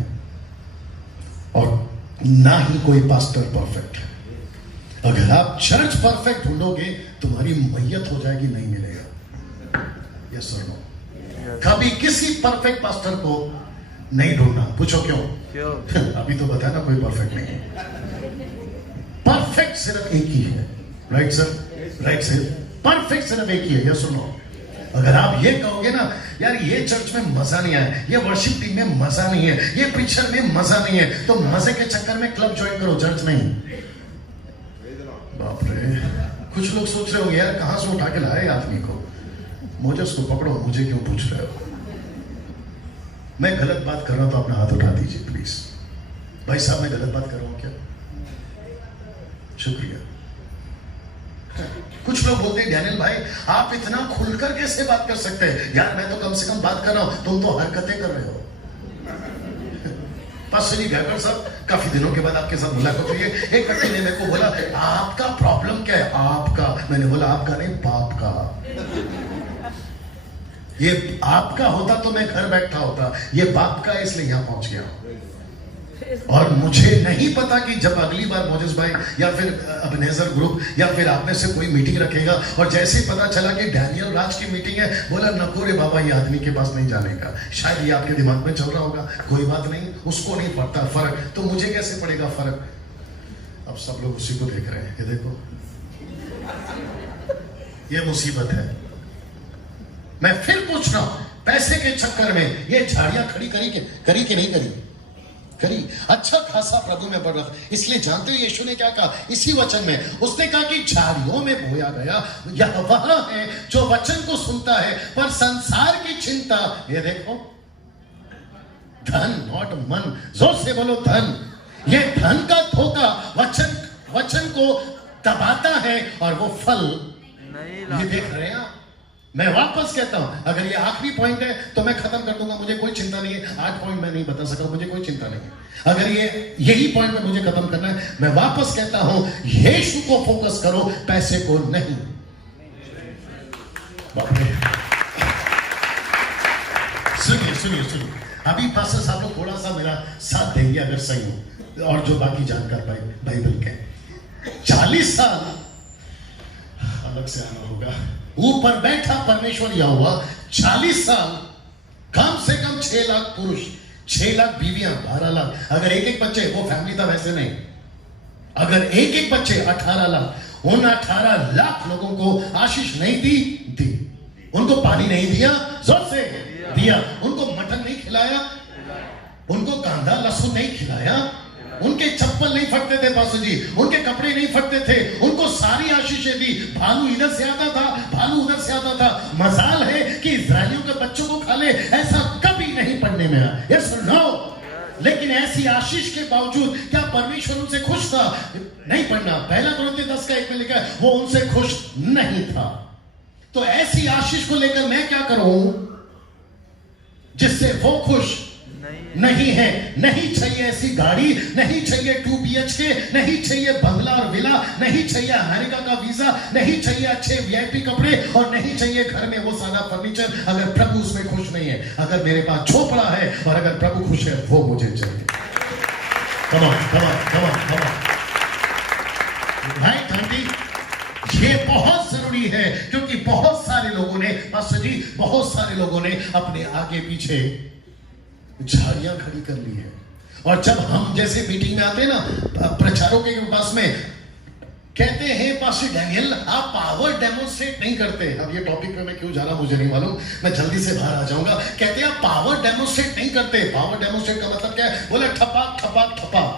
और ना ही कोई पास्टर परफेक्ट है। अगर आप चर्च परफेक्ट ढूंढोगे, तुम्हारी मैयत हो जाएगी, नहीं मिलेगा। यस और नो? कभी किसी परफेक्ट पास्टर को नहीं ढूंढना। पूछो क्यों? अभी तो बताया ना, कोई परफेक्ट नहीं है। परफेक्ट सिर्फ एक ही है। Right sir? Right sir? Perfect सिर्फ एक ही है। यस और नो? अगर आप ये कहोगे ना, यार ये चर्च में मजा नहीं आया, ये वर्शिप टीम में मजा नहीं है, ये पिक्चर में मजा नहीं है, तो मजे के चक्कर में क्लब ज्वाइन करो, चर्च नहीं। बाप रे, कुछ लोग सोच रहे हो यार कहां से उठा के लाए आदमी को, मुझे उसको पकड़ो, मुझे क्यों पूछ रहे हो? मैं गलत बात कर रहा हूं तो अपना हाथ उठा दीजिए प्लीज। भाई साहब मैं गलत बात कर रहा हूं क्या? शुक्रिया। कुछ लोग बोलते हैं डैनियल भाई आप इतना खुलकर कैसे बात कर सकते हैं? यार मैं तो कम से कम बात कर रहा हूं, तुम तो हरकतें कर रहे हो। पास्टर गायकर साहब, काफी दिनों के बाद आपके साथ मुलाकात हुई है। एक व्यक्ति ने मेरे को बोला आपका प्रॉब्लम क्या है? आपका? मैंने बोला आपका नहीं, बाप का। ये आपका होता तो मैं घर बैठा होता, ये बाप का, इसलिए यहां पहुंच गया। और मुझे नहीं पता कि जब अगली बार मोजेस भाई या फिर अबनेजर ग्रुप या फिर आप में से कोई मीटिंग रखेगा, और जैसे ही पता चला कि डैनियल राज की मीटिंग है, बोला नको रे बाबा, ये आदमी के पास नहीं जाने का। शायद ये आपके दिमाग में चल रहा होगा, कोई बात नहीं, उसको नहीं पड़ता फर्क, तो मुझे कैसे पड़ेगा फर्क? अब सब लोग उसी को देख रहे हैं। ये देखो, ये मुसीबत है। मैं फिर पूछ रहा हूं, पैसे के चक्कर में ये झाड़ियां खड़ी करी कि नहीं करी? करी, अच्छा खासा प्रभु में बढ़ रहा था। इसलिए जानते हो यीशु ने क्या कहा इसी वचन में? उसने कहा कि झाड़ियों में बोया गया यह वह है जो वचन को सुनता है पर संसार की चिंता, ये देखो धन नॉट मन, जोर से बोलो धन, ये धन का धोखा वचन को दबाता है और वो फल ये देख रहे हैं आप। मैं वापस कहता हूं, अगर ये आखिरी पॉइंट है तो मैं खत्म कर दूंगा, मुझे कोई चिंता नहीं है। 8 पॉइंट मैं नहीं बता सका, मुझे कोई चिंता नहीं है। अगर ये यही पॉइंट में मुझे खत्म करना है, मैं वापस कहता हूं यीशु को फोकस करो, पैसे को नहीं। सुनिए, अभी पास्टर साहब लोग थोड़ा सा मेरा साथ देंगे अगर सही हो, और जो बाकी जानकार बाइबल के 40 साल अलग से आना होगा। ऊपर बैठा परमेश्वर यहोवा 40 साल, कम से कम 6 लाख पुरुष, 6 लाख बीवियां, 12 लाख, अगर एक बच्चे, वो फैमिली था वैसे नहीं, अगर एक बच्चे 18 लाख, उन 18 लाख लोगों को आशीष नहीं दी, उनको पानी नहीं दिया, जोर से दिया, उनको मटन नहीं खिलाया, उनको कांदा लहसुन नहीं खिलाया, उनके चप्पल नहीं फटते थे पास्टर जी, उनके कपड़े नहीं फटते थे, उनको सारी आशीषें दी। भालू इधर से आता था, भालू उधर से आता था। मजाल है कि इस्राएलियों के बच्चों को खा ले, ऐसा कभी नहीं पढ़ने में आया। यस नो, लेकिन ऐसी आशीष के बावजूद क्या परमेश्वर उनसे खुश था? नहीं पढ़ना। पहला कुरिन्थियों 10:1 में लिखा है वो उनसे खुश नहीं था। तो ऐसी आशीष को लेकर मैं क्या करूं जिससे वो खुश नहीं है? नहीं चाहिए ऐसी गाड़ी, नहीं चाहिए 2 BHK, नहीं चाहिए बंगला और विला, नहीं चाहिए अमेरिका का वीजा, नहीं चाहिए अच्छे VIP कपड़े, और नहीं चाहिए घर में वो सादा फर्नीचर, अगर प्रभु उसमें खुश नहीं है। अगर मेरे पास झोपड़ा है और अगर प्रभु खुश है, वो मुझे चाहिए। Come on. भाई आंटी, ये बहुत जरूरी है, क्योंकि बहुत सारे लोगों ने, पास्टर जी, बहुत सारे लोगों ने अपने आगे पीछे झाड़ियां खड़ी कर ली है। और जब हम जैसे मीटिंग में आते हैं ना, प्रचारों के पास में कहते हैं पास्टर डैनियल आप पावर डेमोन्स्ट्रेट नहीं करते। अब ये टॉपिक पे मैं क्यों जा रहा मुझे नहीं मालूम, मैं जल्दी से बाहर आ जाऊंगा। कहते हैं आप पावर डेमोन्स्ट्रेट नहीं करते। पावर डेमोन्स्ट्रेट का मतलब क्या है? बोले ठपाक ठपाक ठपाक,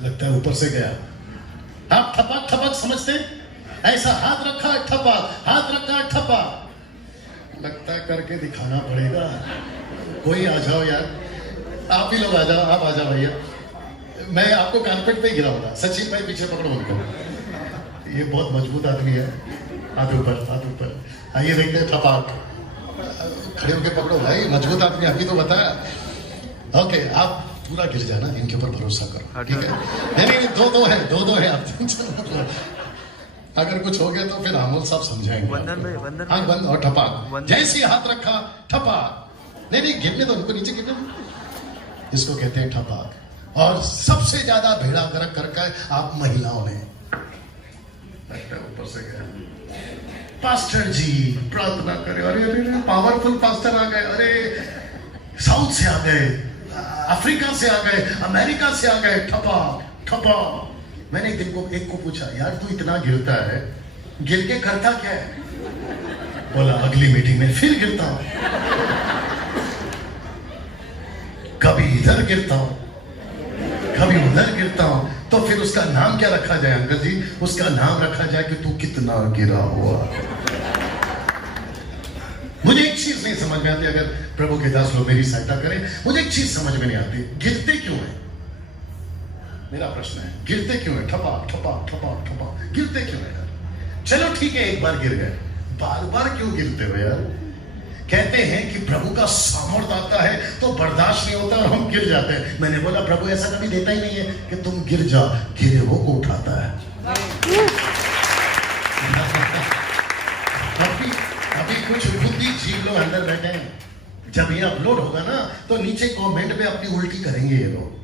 लगता है ऊपर से गया। आप ठपाक ठपाक समझते? ऐसा हाथ रखा ठपाक, हाथ रखा ठपाक, लगता है करके दिखाना पड़ेगा। कोई आ जाओ यार, आप ही लोग आ जाओ, आप आ जाओ भैया, मैं आपको कारपेट पे गिराऊंगा। सचिन भाई पीछे पकड़ो उनको, ये बहुत मजबूत आदमी है। हाथ ऊपर, आइए देखते हैं ठपाक, खड़े होके पकड़ो भाई, मजबूत आदमी, अभी तो बताया। ओके, आप पूरा गिर जाना, इनके ऊपर भरोसा करो, ठीक है? नहीं, दो है आप। अगर कुछ हो गया तो फिर आमोद साहब समझाएंगे। हाँ, बंद और ठपाक, जैसे हाथ रखा ठपाक, नहीं गिरने दो उनको, नीचे गिरने दो, इसको कहते हैं ठपाक। और सबसे ज्यादा भेड़ा गर्क करके आप महिलाओं ने, ऊपर से गया, पास्टर जी प्रार्थना करे, अरे पावरफुल पास्टर आ गए, अरे साउथ से आ गए, अफ्रीका से आ गए, अमेरिका से आ गए, ठपाक। मैंने एक को पूछा, यार तू इतना गिरता है, गिर के करता क्या है? बोला अगली मीटिंग में फिर गिरता हूं, कभी इधर गिरता हूं, कभी उधर गिरता हूं। तो फिर उसका नाम क्या रखा जाए अंकल जी? उसका नाम रखा जाए कि तू कितना गिरा हुआ। मुझे एक चीज नहीं समझ में आती, अगर प्रभु के दास लोग मेरी सहायता करें, मुझे एक चीज समझ में नहीं आती, गिरते क्यों है? मेरा प्रश्न है, गिरते क्यों है? ठपाक, गिरते क्यों है यार? चलो ठीक है, एक बार गिर गए, बार बार क्यों गिरते हो यार? कहते हैं कि प्रभु का सामर्थ आता है तो बर्दाश्त नहीं होता और हम गिर जाते हैं। मैंने बोला प्रभु ऐसा कभी देता ही नहीं है कि तुम गिर जाओ, गिरे हो को उठाता है। अभी कुछ बुद्धि जीव लोग अंदर बैठे हैं, जब ये अपलोड होगा ना तो नीचे कमेंट पे अपनी उल्टी करेंगे ये लोग।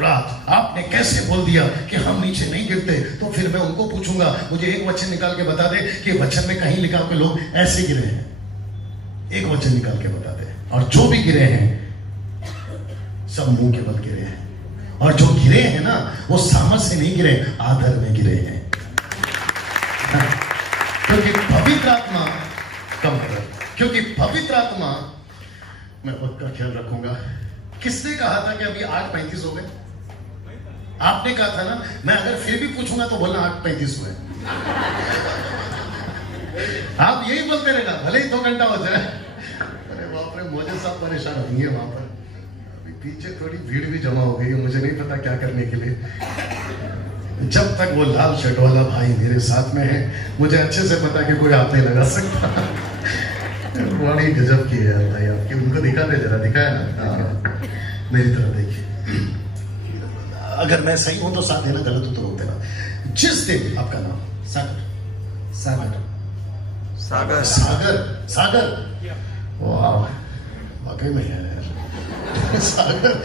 रात आपने कैसे बोल दिया कि हम नीचे नहीं गिरते? तो फिर मैं उनको पूछूंगा, मुझे एक वचन निकाल के बता दे कि वचन में कहीं लिखा कि लोग ऐसे गिरे हैं। एक वचन निकाल के बता दे। और जो भी गिरे हैं सब मुंह के बल गिरे हैं, और जो गिरे हैं ना वो सामर्थ से नहीं गिरे, आदर में गिरे हैं। क्योंकि पवित्र आत्मा कम कर, क्योंकि पवित्र आत्मा, मैं खुद का ख्याल रखूंगा, किसने कहा था कि अभी 8:35 हो गए? आपने कहा था ना। मैं अगर फिर भी पूछूंगा तो बोलना 8:35 हुए। आप यही बोलते रहेगा भले ही 2 घंटा हो जाए। अरे बाप रे, मुझे सब परेशान होंगे वहां पर। अभी पीछे थोड़ी भीड़ भी जमा हो गई है, मुझे नहीं पता क्या करने के लिए। जब तक वो लाल शर्ट वाला भाई मेरे साथ में है, मुझे अच्छे से पता कि कोई हाथ नहीं लगा सकता। बड़ी गजब की है भाई आपकी। उनको दिखा दे जरा, दिखाया ना। हाँ, मेरी तरफ देखिए। अगर मैं सही हूं तो साथ देना, गलत हो तो रोक देना। जिस दिन आपका नाम सागर, सागर सागर सागर सागर, वाह वाकई में है यार। सागर,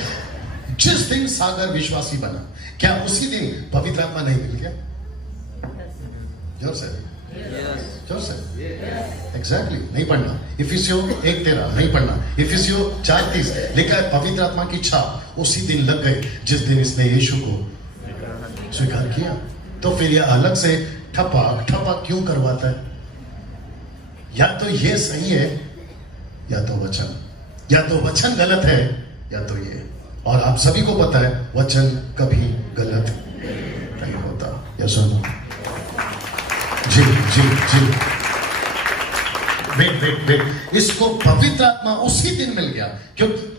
जिस दिन सागर विश्वासी बना, क्या उसी दिन पवित्र आत्मा नहीं मिल गया? जोर से, जोर से। एग्जैक्टली। नहीं पढ़ना इफिसियों 1:13, नहीं पढ़ना इफिसियों 4:30। लिखा है पवित्र आत्मा की छाप उसी दिन लग गई जिस दिन इसने यीशु को स्वीकार किया। तो फिर यह अलग से ठपाक ठपाक क्यों करवाता है? या तो ये सही है या तो वचन, या तो वचन गलत है या तो ये। और आप सभी को पता है वचन कभी गलत नहीं होता। या सुनो, जी जी जी, वेट, इसको पवित्र आत्मा उसी दिन मिल गया क्योंकि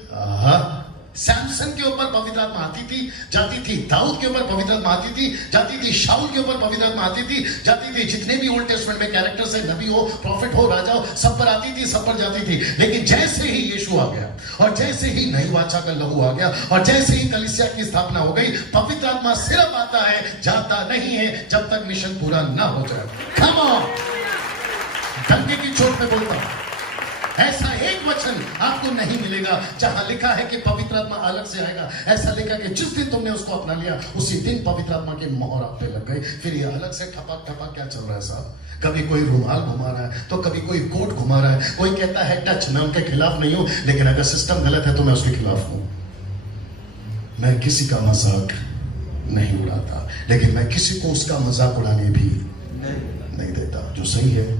सैमसन के ऊपर पवित्र आत्मा आती थी, जाती थी। दाऊद के ऊपर पवित्र आत्मा आती थी, जाती थी। शाऊल के ऊपर पवित्र आत्मा आती थी, जाती थी। जितने भी ओल्ड टेस्टमेंट में कैरेक्टर्स है, नबी हो, प्रॉफिट हो, राजा हो, सब पर आती थी, सब पर जाती थी। लेकिन जैसे ही यीशु आ गया और जैसे ही नई वाचा का लहू आ गया और जैसे ही कलीसिया की स्थापना हो गई, पवित्र आत्मा सिर्फ आता है, जाता नहीं है जब तक मिशन पूरा ना हो जाए। कम ऑन, डंके की चोट में बोलता हूं, ऐसा एक वचन आपको नहीं मिलेगा जहां लिखा है कि पवित्र आत्मा अलग से आएगा। ऐसा लिखा कि जिस दिन तुमने उसको अपना लिया उसी दिन पवित्र आत्मा की मोहर आप पे लग गई। फिर ये अलग से ठपाक ठपाक क्या चल रहा है साहब? कभी कोई रुमाल घुमा रहा है तो कभी कोई कोट घुमा रहा है। कोई कहता है टच, मैं उनके खिलाफ नहीं हूं, लेकिन अगर सिस्टम गलत है तो मैं उसके खिलाफ हूं। मैं किसी का मजाक नहीं उड़ाता, लेकिन मैं किसी को उसका मजाक उड़ाने भी नहीं देता। जो सही है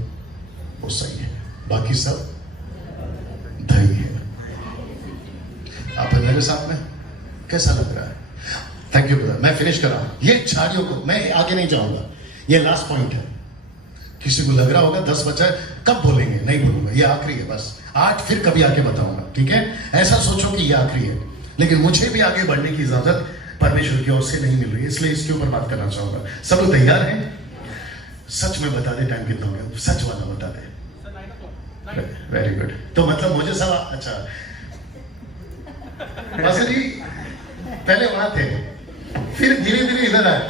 वो सही है, बाकी सब धनी है। आप मेरे साथ में कैसा लग रहा है? Thank you brother. मैं फिनिश कर रहा हूं ये झाड़ियों को, मैं आगे नहीं जाऊंगा, ये लास्ट पॉइंट है। किसी को लग रहा होगा 10 बचा है, कब बोलेंगे? नहीं बोलूंगा, ये आखिरी है बस। 8 फिर कभी आके बताऊंगा, ठीक है? ऐसा सोचो कि ये आखिरी है, लेकिन मुझे भी आगे बढ़ने की इजाजत परमेश्वर की ओर से नहीं मिल रही, इसलिए इसके ऊपर बात करना चाहूंगा। सब लोग तैयार हैं? सच में बता दे टाइम कितना हो गया, सच वाला बता दे। Very good. तो मतलब मुझे सब अच्छा जी पहले वहां थे, फिर धीरे धीरे इधर आए,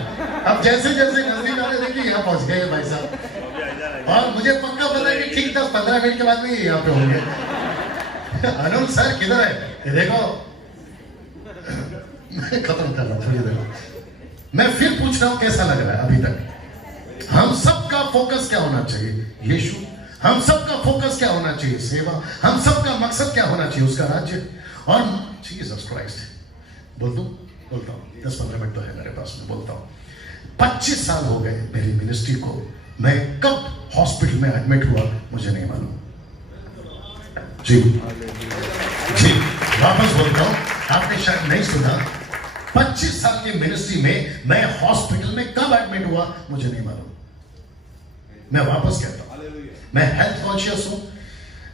अब जैसे जैसे नजदीक आ रहे देखिए यहाँ पहुंच गए भाई साहब। और मुझे पक्का पता है कि ठीक 10-15 मिनट के बाद में यहाँ पे होंगे। अनुल सर किधर है? ये देखो मैं खत्म कर रहा हूँ थोड़ी देर। मैं फिर पूछ रहा हूँ कैसा लग रहा है अभी तक? हम सबका फोकस क्या होना चाहिए? यीशु। हम सबका फोकस क्या होना चाहिए? सेवा। हम सबका मकसद क्या होना चाहिए? उसका राज्य। और जीसस क्राइस्ट। बोलता हूं 10-15 मिनट तो है मेरे पास में, बोलता हूं 25 साल हो गए मेरी मिनिस्ट्री को। मैं कब हॉस्पिटल में एडमिट हुआ मुझे नहीं मालूम। जी जी, वापस बोलता हूं, आपने शायद नहीं सुना। 25 साल की मिनिस्ट्री में मैं हॉस्पिटल में कब एडमिट हुआ मुझे नहीं मालूम। मैं वापस कहता हूं, मैं हेल्थ कॉन्शियस हूं।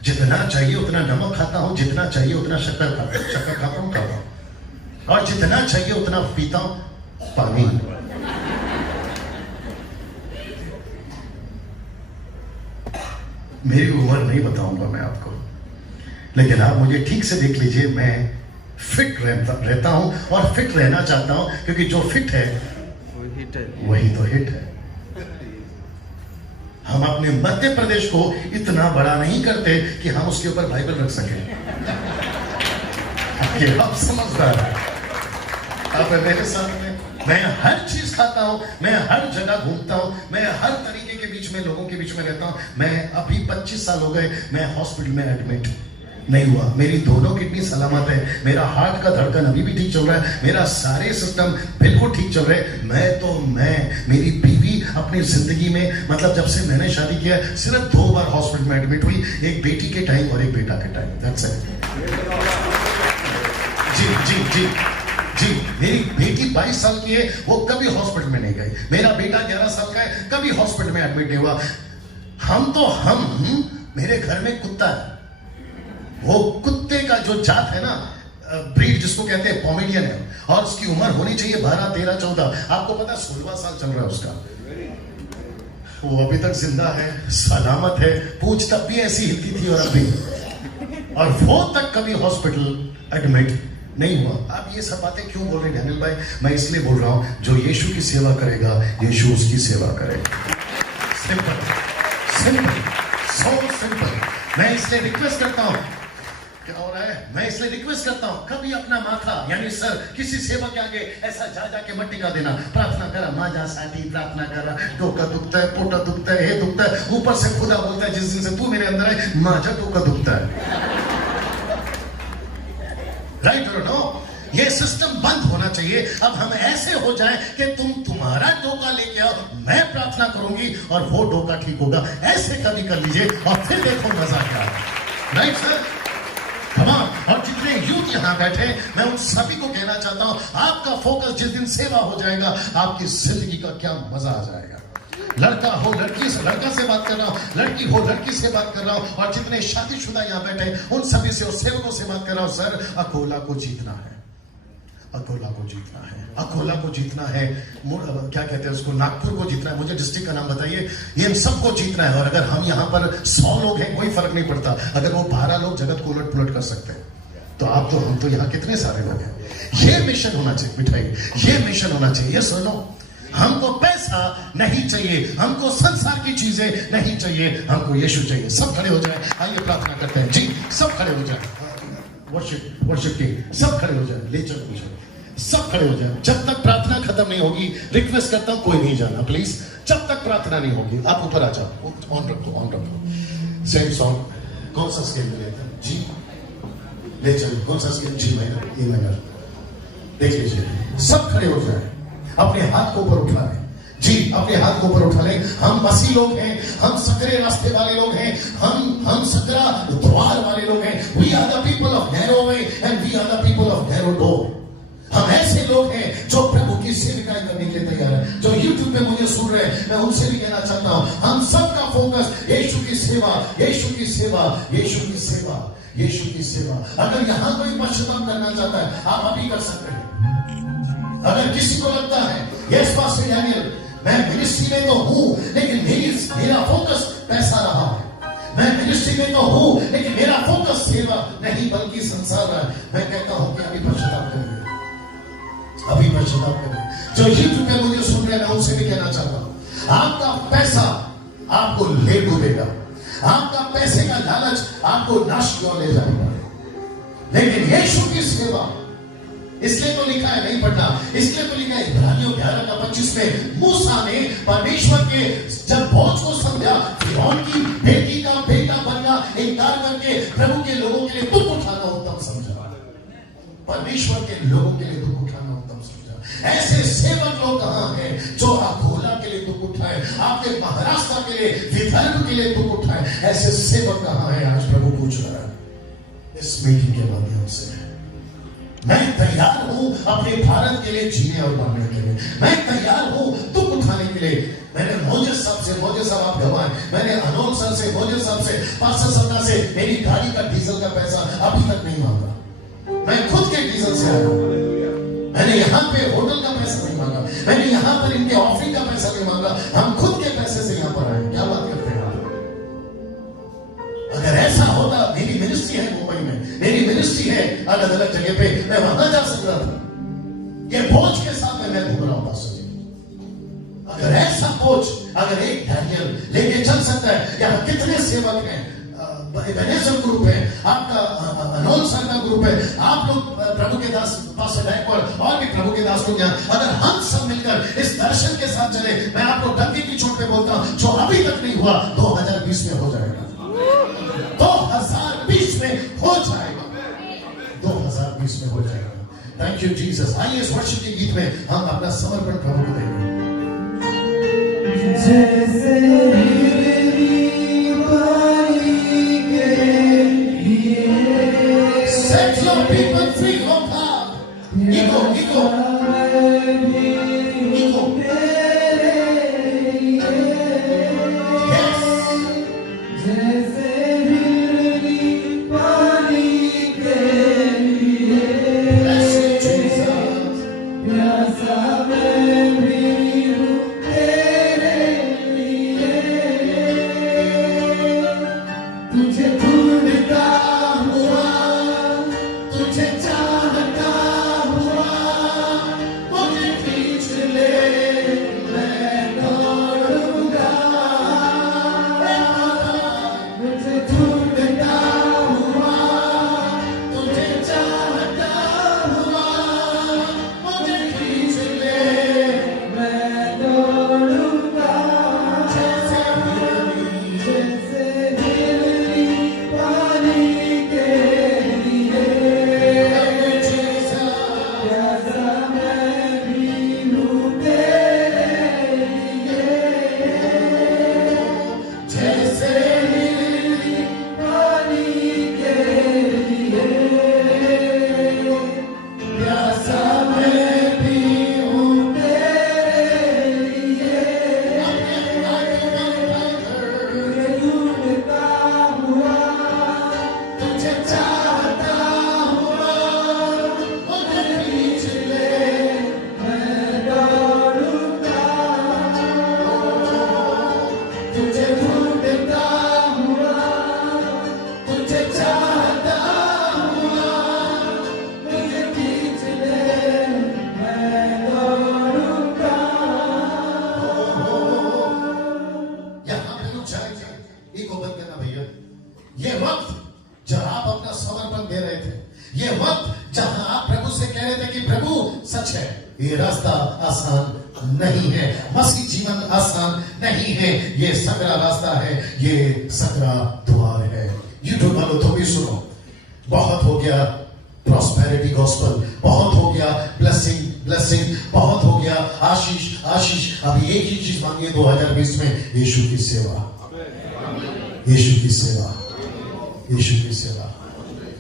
जितना चाहिए उतना नमक खाता हूं, जितना चाहिए उतना शक्कर खाता हूं, और जितना चाहिए उतना पीता हूं पानी। मेरी उम्र नहीं बताऊंगा मैं आपको, लेकिन आप मुझे ठीक से देख लीजिए। मैं फिट रहता हूं और फिट रहना चाहता हूं, क्योंकि जो फिट है वही तो हिट है। हम अपने मध्य प्रदेश को इतना बड़ा नहीं करते कि हम उसके ऊपर बाइबल रख सकें। आप समझदार हैं? आप मेरे साथ में, मैं हर चीज खाता हूं, मैं हर जगह घूमता हूं, मैं हर तरीके के बीच में लोगों के बीच में रहता हूं। मैं अभी 25 साल हो गए मैं हॉस्पिटल में एडमिट नहीं हुआ। मेरी दोनों किडनी सलामत है, मेरा हार्ट का धड़कन अभी भी ठीक चल रहा है, मेरा सारे सिस्टम बिल्कुल ठीक चल रहे हैं। मैं मेरी बीवी अपनी जिंदगी में, मतलब जब से मैंने शादी किया सिर्फ 2 बार हॉस्पिटल में एडमिट हुई, एक बेटी के टाइम और एक बेटा के टाइम। That's it. जी जी जी जी जी। मेरी बेटी 22 साल की है, वो कभी हॉस्पिटल में नहीं गई। मेरा बेटा 11 साल का है, कभी हॉस्पिटल में एडमिट नहीं हुआ। मेरे घर में कुत्ता है, वो कुत्ते का जो जात है ना, ब्रीड जिसको कहते हैं पोमेडियन है, और उसकी उम्र होनी चाहिए 12, 13, 14। आपको पता है 16वां साल चल रहा है उसका। वो अभी तक जिंदा है, सलामत है, पूंछ तब भी ऐसी हिलती थी और अभी, और वो तक कभी हॉस्पिटल एडमिट नहीं हुआ। आप ये सब बातें क्यों बोल रहे हैं डैनियल भाई? मैं इसलिए बोल रहा हूं, जो यीशु की सेवा करेगा, यीशु उसकी सेवा करेगा। Simple simple, so simple. मैं इसलिए रिक्वेस्ट करता हूं, क्या हो रहा है? मैं इसलिए रिक्वेस्ट करता हूं, कभी अपना माथा यानी सर किसी सेवा के आगे ऐसा जा जाके मत टिका देना। प्रार्थना करा, माजा साठी प्रार्थना करा, डोका दुखता है, पोटा दुखता है, हे दुखता है, ऊपर से खुदा बोलता है जिस दिन से तू मेरे अंदर है, माजा डोका दुखता है। राइट और नो? ये सिस्टम बंद होना चाहिए। अब हम ऐसे हो जाएं कि तुम्हारा डोका लेके आओ, मैं प्रार्थना करूंगी और वो डोका ठीक होगा। ऐसे कभी कर लीजिए और फिर देखो मजा क्या है। Right sir? तमाम और जितने यूथ यहाँ बैठे, मैं उन सभी को कहना चाहता हूं, आपका फोकस जिस दिन सेवा हो जाएगा, आपकी जिंदगी का क्या मजा आ जाएगा। लड़का हो लड़की से, लड़का से बात कर रहा हूं, लड़की हो लड़की से बात कर रहा हूं, और जितने शादीशुदा यहाँ बैठे उन सभी से और सेवकों से बात कर रहा हूं। सर, अकोला को जीतना है, अकोला को जीतना है, अकोला को जीतना है, क्या कहते हैं उसको, नागपुर को जीतना है। मुझे डिस्ट्रिक्ट का नाम बताइए। ये सबको जीतना है। और अगर हम यहाँ पर 100 लोग हैं, कोई फर्क नहीं पड़ता। अगर वो 12 लोग जगत को उलट पुलट कर सकते हैं, तो आप तो, हम तो यहाँ कितने सारे लोग हैं। ये मिशन होना चाहिए मिठाई, ये मिशन होना चाहिए। सुनो, हमको पैसा नहीं चाहिए, हमको संसार की चीजें नहीं चाहिए, हमको यीशु चाहिए। सब खड़े हो जाए, आइए प्रार्थना करते हैं जी। सब खड़े हो जाए, वर्शिप की सब खड़े हो जाए, ले चलो मुझे, सब खड़े हो जाए। जब तक प्रार्थना खत्म नहीं होगी, रिक्वेस्ट करता हूं कोई नहीं जाना प्लीज। जब तक प्रार्थना नहीं होगी, आप ऊपर आ जाओ, ऑन रखो, ऑन रखो। सेम सॉन्ग, कौन सा स्केल में लेते हैं जी? ले चलो, कौन सा स्केल? जी माइनर, ए माइनर। देख लीजिए, सब खड़े हो जाए, अपने हाथ को ऊपर उठा लें जी, अपने हाथ को ऊपर उठा लें। हम मसीह लोग हैं, हम सकरे रास्ते वाले लोग हैं, हम सकरा द्वार वाले लोग हैं। We are the people of narrow way and we are the people of narrow door. हम ऐसे लोग हैं जो प्रभु की सेविकाएं करने के लिए तैयार है। जो यूट्यूब पे मुझे सुन रहे हैं, मैं उनसे भी कहना चाहता हूं, हम सबका फोकस यीशु की सेवा, यीशु की सेवा, यीशु की सेवा, यीशु की सेवा। अगर यहां कोई पश्चाताप करना चाहता है, आप अभी कर सकते हैं। अगर किसी को लगता है यस पास्टर डैनियल, मैं मिनिस्ट्री में तो हूं, लेकिन मेरा फोकस पैसा रहा है, मैं मिनिस्ट्री में तो हूं, लेकिन मेरा फोकस सेवा नहीं बल्कि संसार रहा है, मैं कहता हूं कि अभी पश्चाताप करिए, अभी पश्चाताप करिए। जो यूट्यूब पे मुझे सुन रहे हैं, मैं उनसे भी कहना चाहता हूं, आपका पैसा आपको ले डूबेगा, आपका पैसे का लालच आपको नाश की ओर ले जाएगा, लेकिन यीशु की सेवा, इसलिए तो लिखा है, नहीं पढ़ना, इसलिए तो लिखा है इब्रानियों 11:25 में, मूसा ने परमेश्वर के जब बोझ को समझा, फिरौन की बेटी का बेटा बनना इनकार करके प्रभु के लोगों के लिए दुख उठाना उत्तम समझा, परमेश्वर के लोगों के लिए दुख उठाना उत्तम समझा। ऐसे सेवक लोग कहां हैं जो अकोला के लिए दुख उठाए, आपके महाराष्ट्र के लिए, विदर्भ के लिए दुख उठाए? ऐसे सेवक कहां हैं? आज प्रभु पूछ रहा है इस मीटिंग के माध्यम से। मैं तैयार हूं अपने भारत के लिए जीने और मरने के लिए, मैं तैयार हूं दुख उठाने के लिए। मैंने मोजेस साहब आप गवाए, मैंने अनोल सर से, मोजेस साहब से, पास्टर सन्ना से मेरी गाड़ी का डीजल का पैसा अभी तक नहीं मांगा। मैं खुद के डीजल से आया हूं। मैंने यहाँ पे होटल का पैसा नहीं मांगा, मैंने यहाँ पर इनके ऑफिस का पैसा नहीं मांगा, हम खुद के पैसे से यहाँ पर आए। क्या बात करते हैं आप? अगर ऐसा होता, मेरी मिनिस्ट्री है मुंबई में, मेरी मिनिस्ट्री है अलग अलग जगह पे, मैं वहां जा सकता था। ये बोझ के साथ मैं घूम रहा हूं पास्टर जी। अगर ऐसा बोझ, अगर एक डैनियल लेके चल सकता है, यहाँ कितने सेवक हैं, गणेशन ग्रुप है, आपका अनोल सर का ग्रुप है, आप लोग प्रभु के दास पास्टर गायकवाड़ और भी प्रभु के दास लोग यहाँ, अगर हम सब मिलकर इस दर्शन के साथ चले, मैं आपको डंके की चोट पे बोलता हूं, जो अभी तक नहीं हुआ 2020 में हो जाएगा, 2020 में हो जाएगा, 2020 में हो जाएगा। Thank you Jesus. आइए इस वर्षिप के गीत में हम अपना समर्पण प्रभु को देंगे। Set your people free, oh God. प्यासा मैं भी हूँ तेरे लिए, तुझे ढूंढता हुआ, तुझे चाहता हुआ, मुझे खींच ले मैं दौड़ूंगा, मुझे ढूंढता हुआ, तुझे चाहता हुआ, मुझे खींच ले मैं दौड़ूंगा, जैसे हिरनी पानी के लिए, प्यासा मैं भी हूँ तेरे लिए, जैसे हिरनी पानी के लिए, प्यासा मैं भी हूँ तेरे लिए, तुझे ढूंढता हुआ, तुझे चाहता हुआ, मुझे खींच ले मैं दौड़ूंगा, तुझे ढूंढता हुआ, तुझे चाहता हुआ, मुझे खींच ले मैं दौड़ूंगा। यहां पे रुक जाएंगे, इको बंद करना भैया। ये वक्त जहां आप अपना समर्पण दे रहे थे, ये वक्त जहां आप प्रभु से कह रहे थे कि प्रभु सच है, ये रास्ता आसान नहीं है, मसीह जीवन आसान नहीं है, ये संकरा रास्ता है, ये संकरा द्वार है। यूट्यूब वालों तो भी सुनो, बहुत हो गया प्रॉस्पेरिटी गॉस्पल, बहुत हो गया ब्लेसिंग ब्लेसिंग, बहुत हो गया आशीष आशीष। अभी एक ही चीज मांगिए 2020 में, यीशु की सेवा, यीशु की सेवा, यीशु की सेवा।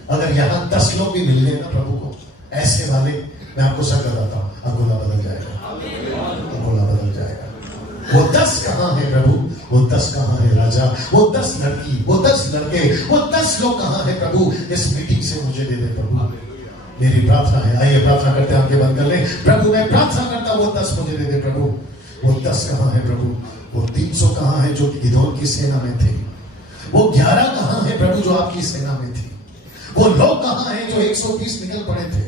अगर यहां 10 लोग भी मिल लेना प्रभु को ऐसे वाले, मैं आपको सच बताता हूं, अकोला बदल जाएगा, अकोला बदल जाएगा। वो 10 कहां है प्रभु, वो 10 कहां है राजा, वो 10 लड़की, वो 10 लड़के, वो 10 लोग कहां है प्रभु, इस मीटिंग से मुझे दे दे प्रभु। मेरी प्रार्थना है, आइए प्रार्थना करते हैं, आंखें बंद कर ले। प्रभु मैं प्रार्थना करता हूं, वो 10 मुझे दे दे प्रभु। वो 10 कहां है प्रभु, वो 300 कहां है जो गिदोन की सेना में थे, वो 11 कहां है प्रभु जो आपकी सेना में थी, वो लोग कहां हैं जो 120 निकल पड़े थे,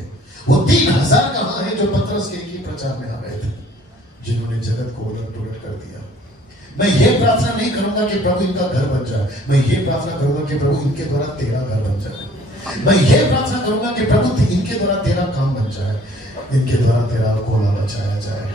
वो 3000 कहां हैं जो पतरस के ही प्रचार में आ गए थे, जिन्होंने जगत को उलट पुलट कर दिया। मैं ये प्रार्थना नहीं करूंगा कि प्रभु इनका घर बन जाए, मैं ये प्रार्थना करूंगा कि प्रभु इनके द्वारा तेरा घर बन जाए। मैं ये प्रार्थना करूंगा कि प्रभु इनके द्वारा तेरा काम बन जाए, इनके द्वारा तेरा कोला बचाया जाए।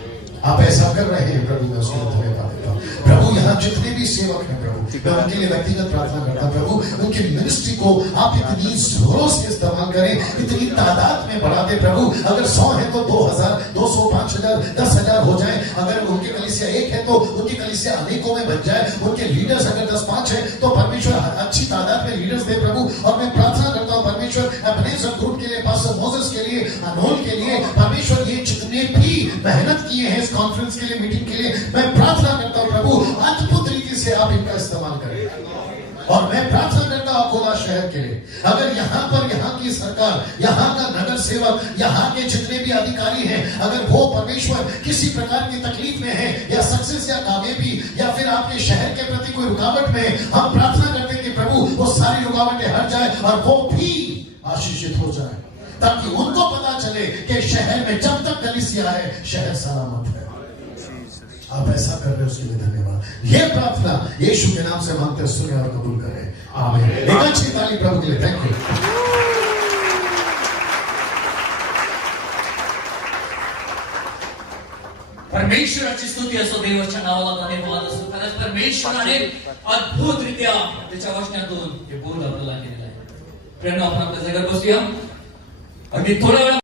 आप ऐसा कर रहे हैं प्रभु, मैं उसको धन्यवाद देता हूं। प्रभु यहाँ जितने भी सेवक हैं प्रभु, मैं उनके लिए व्यक्तिगत प्रार्थना करता हूं प्रभु, उनकी मिनिस्ट्री को आप इतनी जोरों से इस्तेमाल करें, इतनी तादाद में बढ़ा दे प्रभु। अगर 100 है तो 2000, 200, 5000, 10,000 हो जाए। अगर उनकी कलीसिया 1 है तो उनकी कलीसिया अनेकों में बन जाए। उनके लीडर्स अगर 10-5 है तो परमेश्वर अच्छी तादाद में लीडर्स दे प्रभु। और मैं प्रार्थना करता हूं परमेश्वर अपने सब ग्रुप के लिए, पास्टर मोसेस के लिए, अनोल के लिए, परमेश्वर ये जितने भी मेहनत किए हैं इस कॉन्फ्रेंस के लिए, मीटिंग के लिए, मैं प्रार्थना करता हूं प्रभु अद्भुत रीति से आप इनका इस्तेमाल करें। और मैं प्रार्थना करता हूं अकोला शहर के लिए, अगर यहाँ पर यहाँ की सरकार, यहाँ का नगर सेवक, यहाँ के जितने भी अधिकारी हैं, अगर वो परमेश्वर किसी प्रकार की तकलीफ में है या सक्सेस या कामयाबी या फिर आपके शहर के प्रति कोई रुकावट में, हम प्रार्थना करते हैं कि प्रभु वो सारी रुकावटें हट जाए और वो भी आशीषित हो जाए, ताकि उनको पता चले कि शहर में जब तक कलीसिया है शहर सलामत है। आप ऐसा कर रहे हो, उसके लिए धन्यवाद। ये प्रार्थना यीशु के नाम से मांगते हैं, सुने और कबूल करें, आमीन। एक अच्छी ताली प्रभु के लिए, थैंक यू। परमेश्वराची स्तुती असो, देवाच्या नावाला धन्यवाद असो। खरंच परमेश्वराने अद्भुतरित्या त्याच्या वचनातून हे बोध आपल्याला केलेलं आहे। प्रेरणा आपण आपल्या जागेवर बसूया. अगदी थोड्या वेळा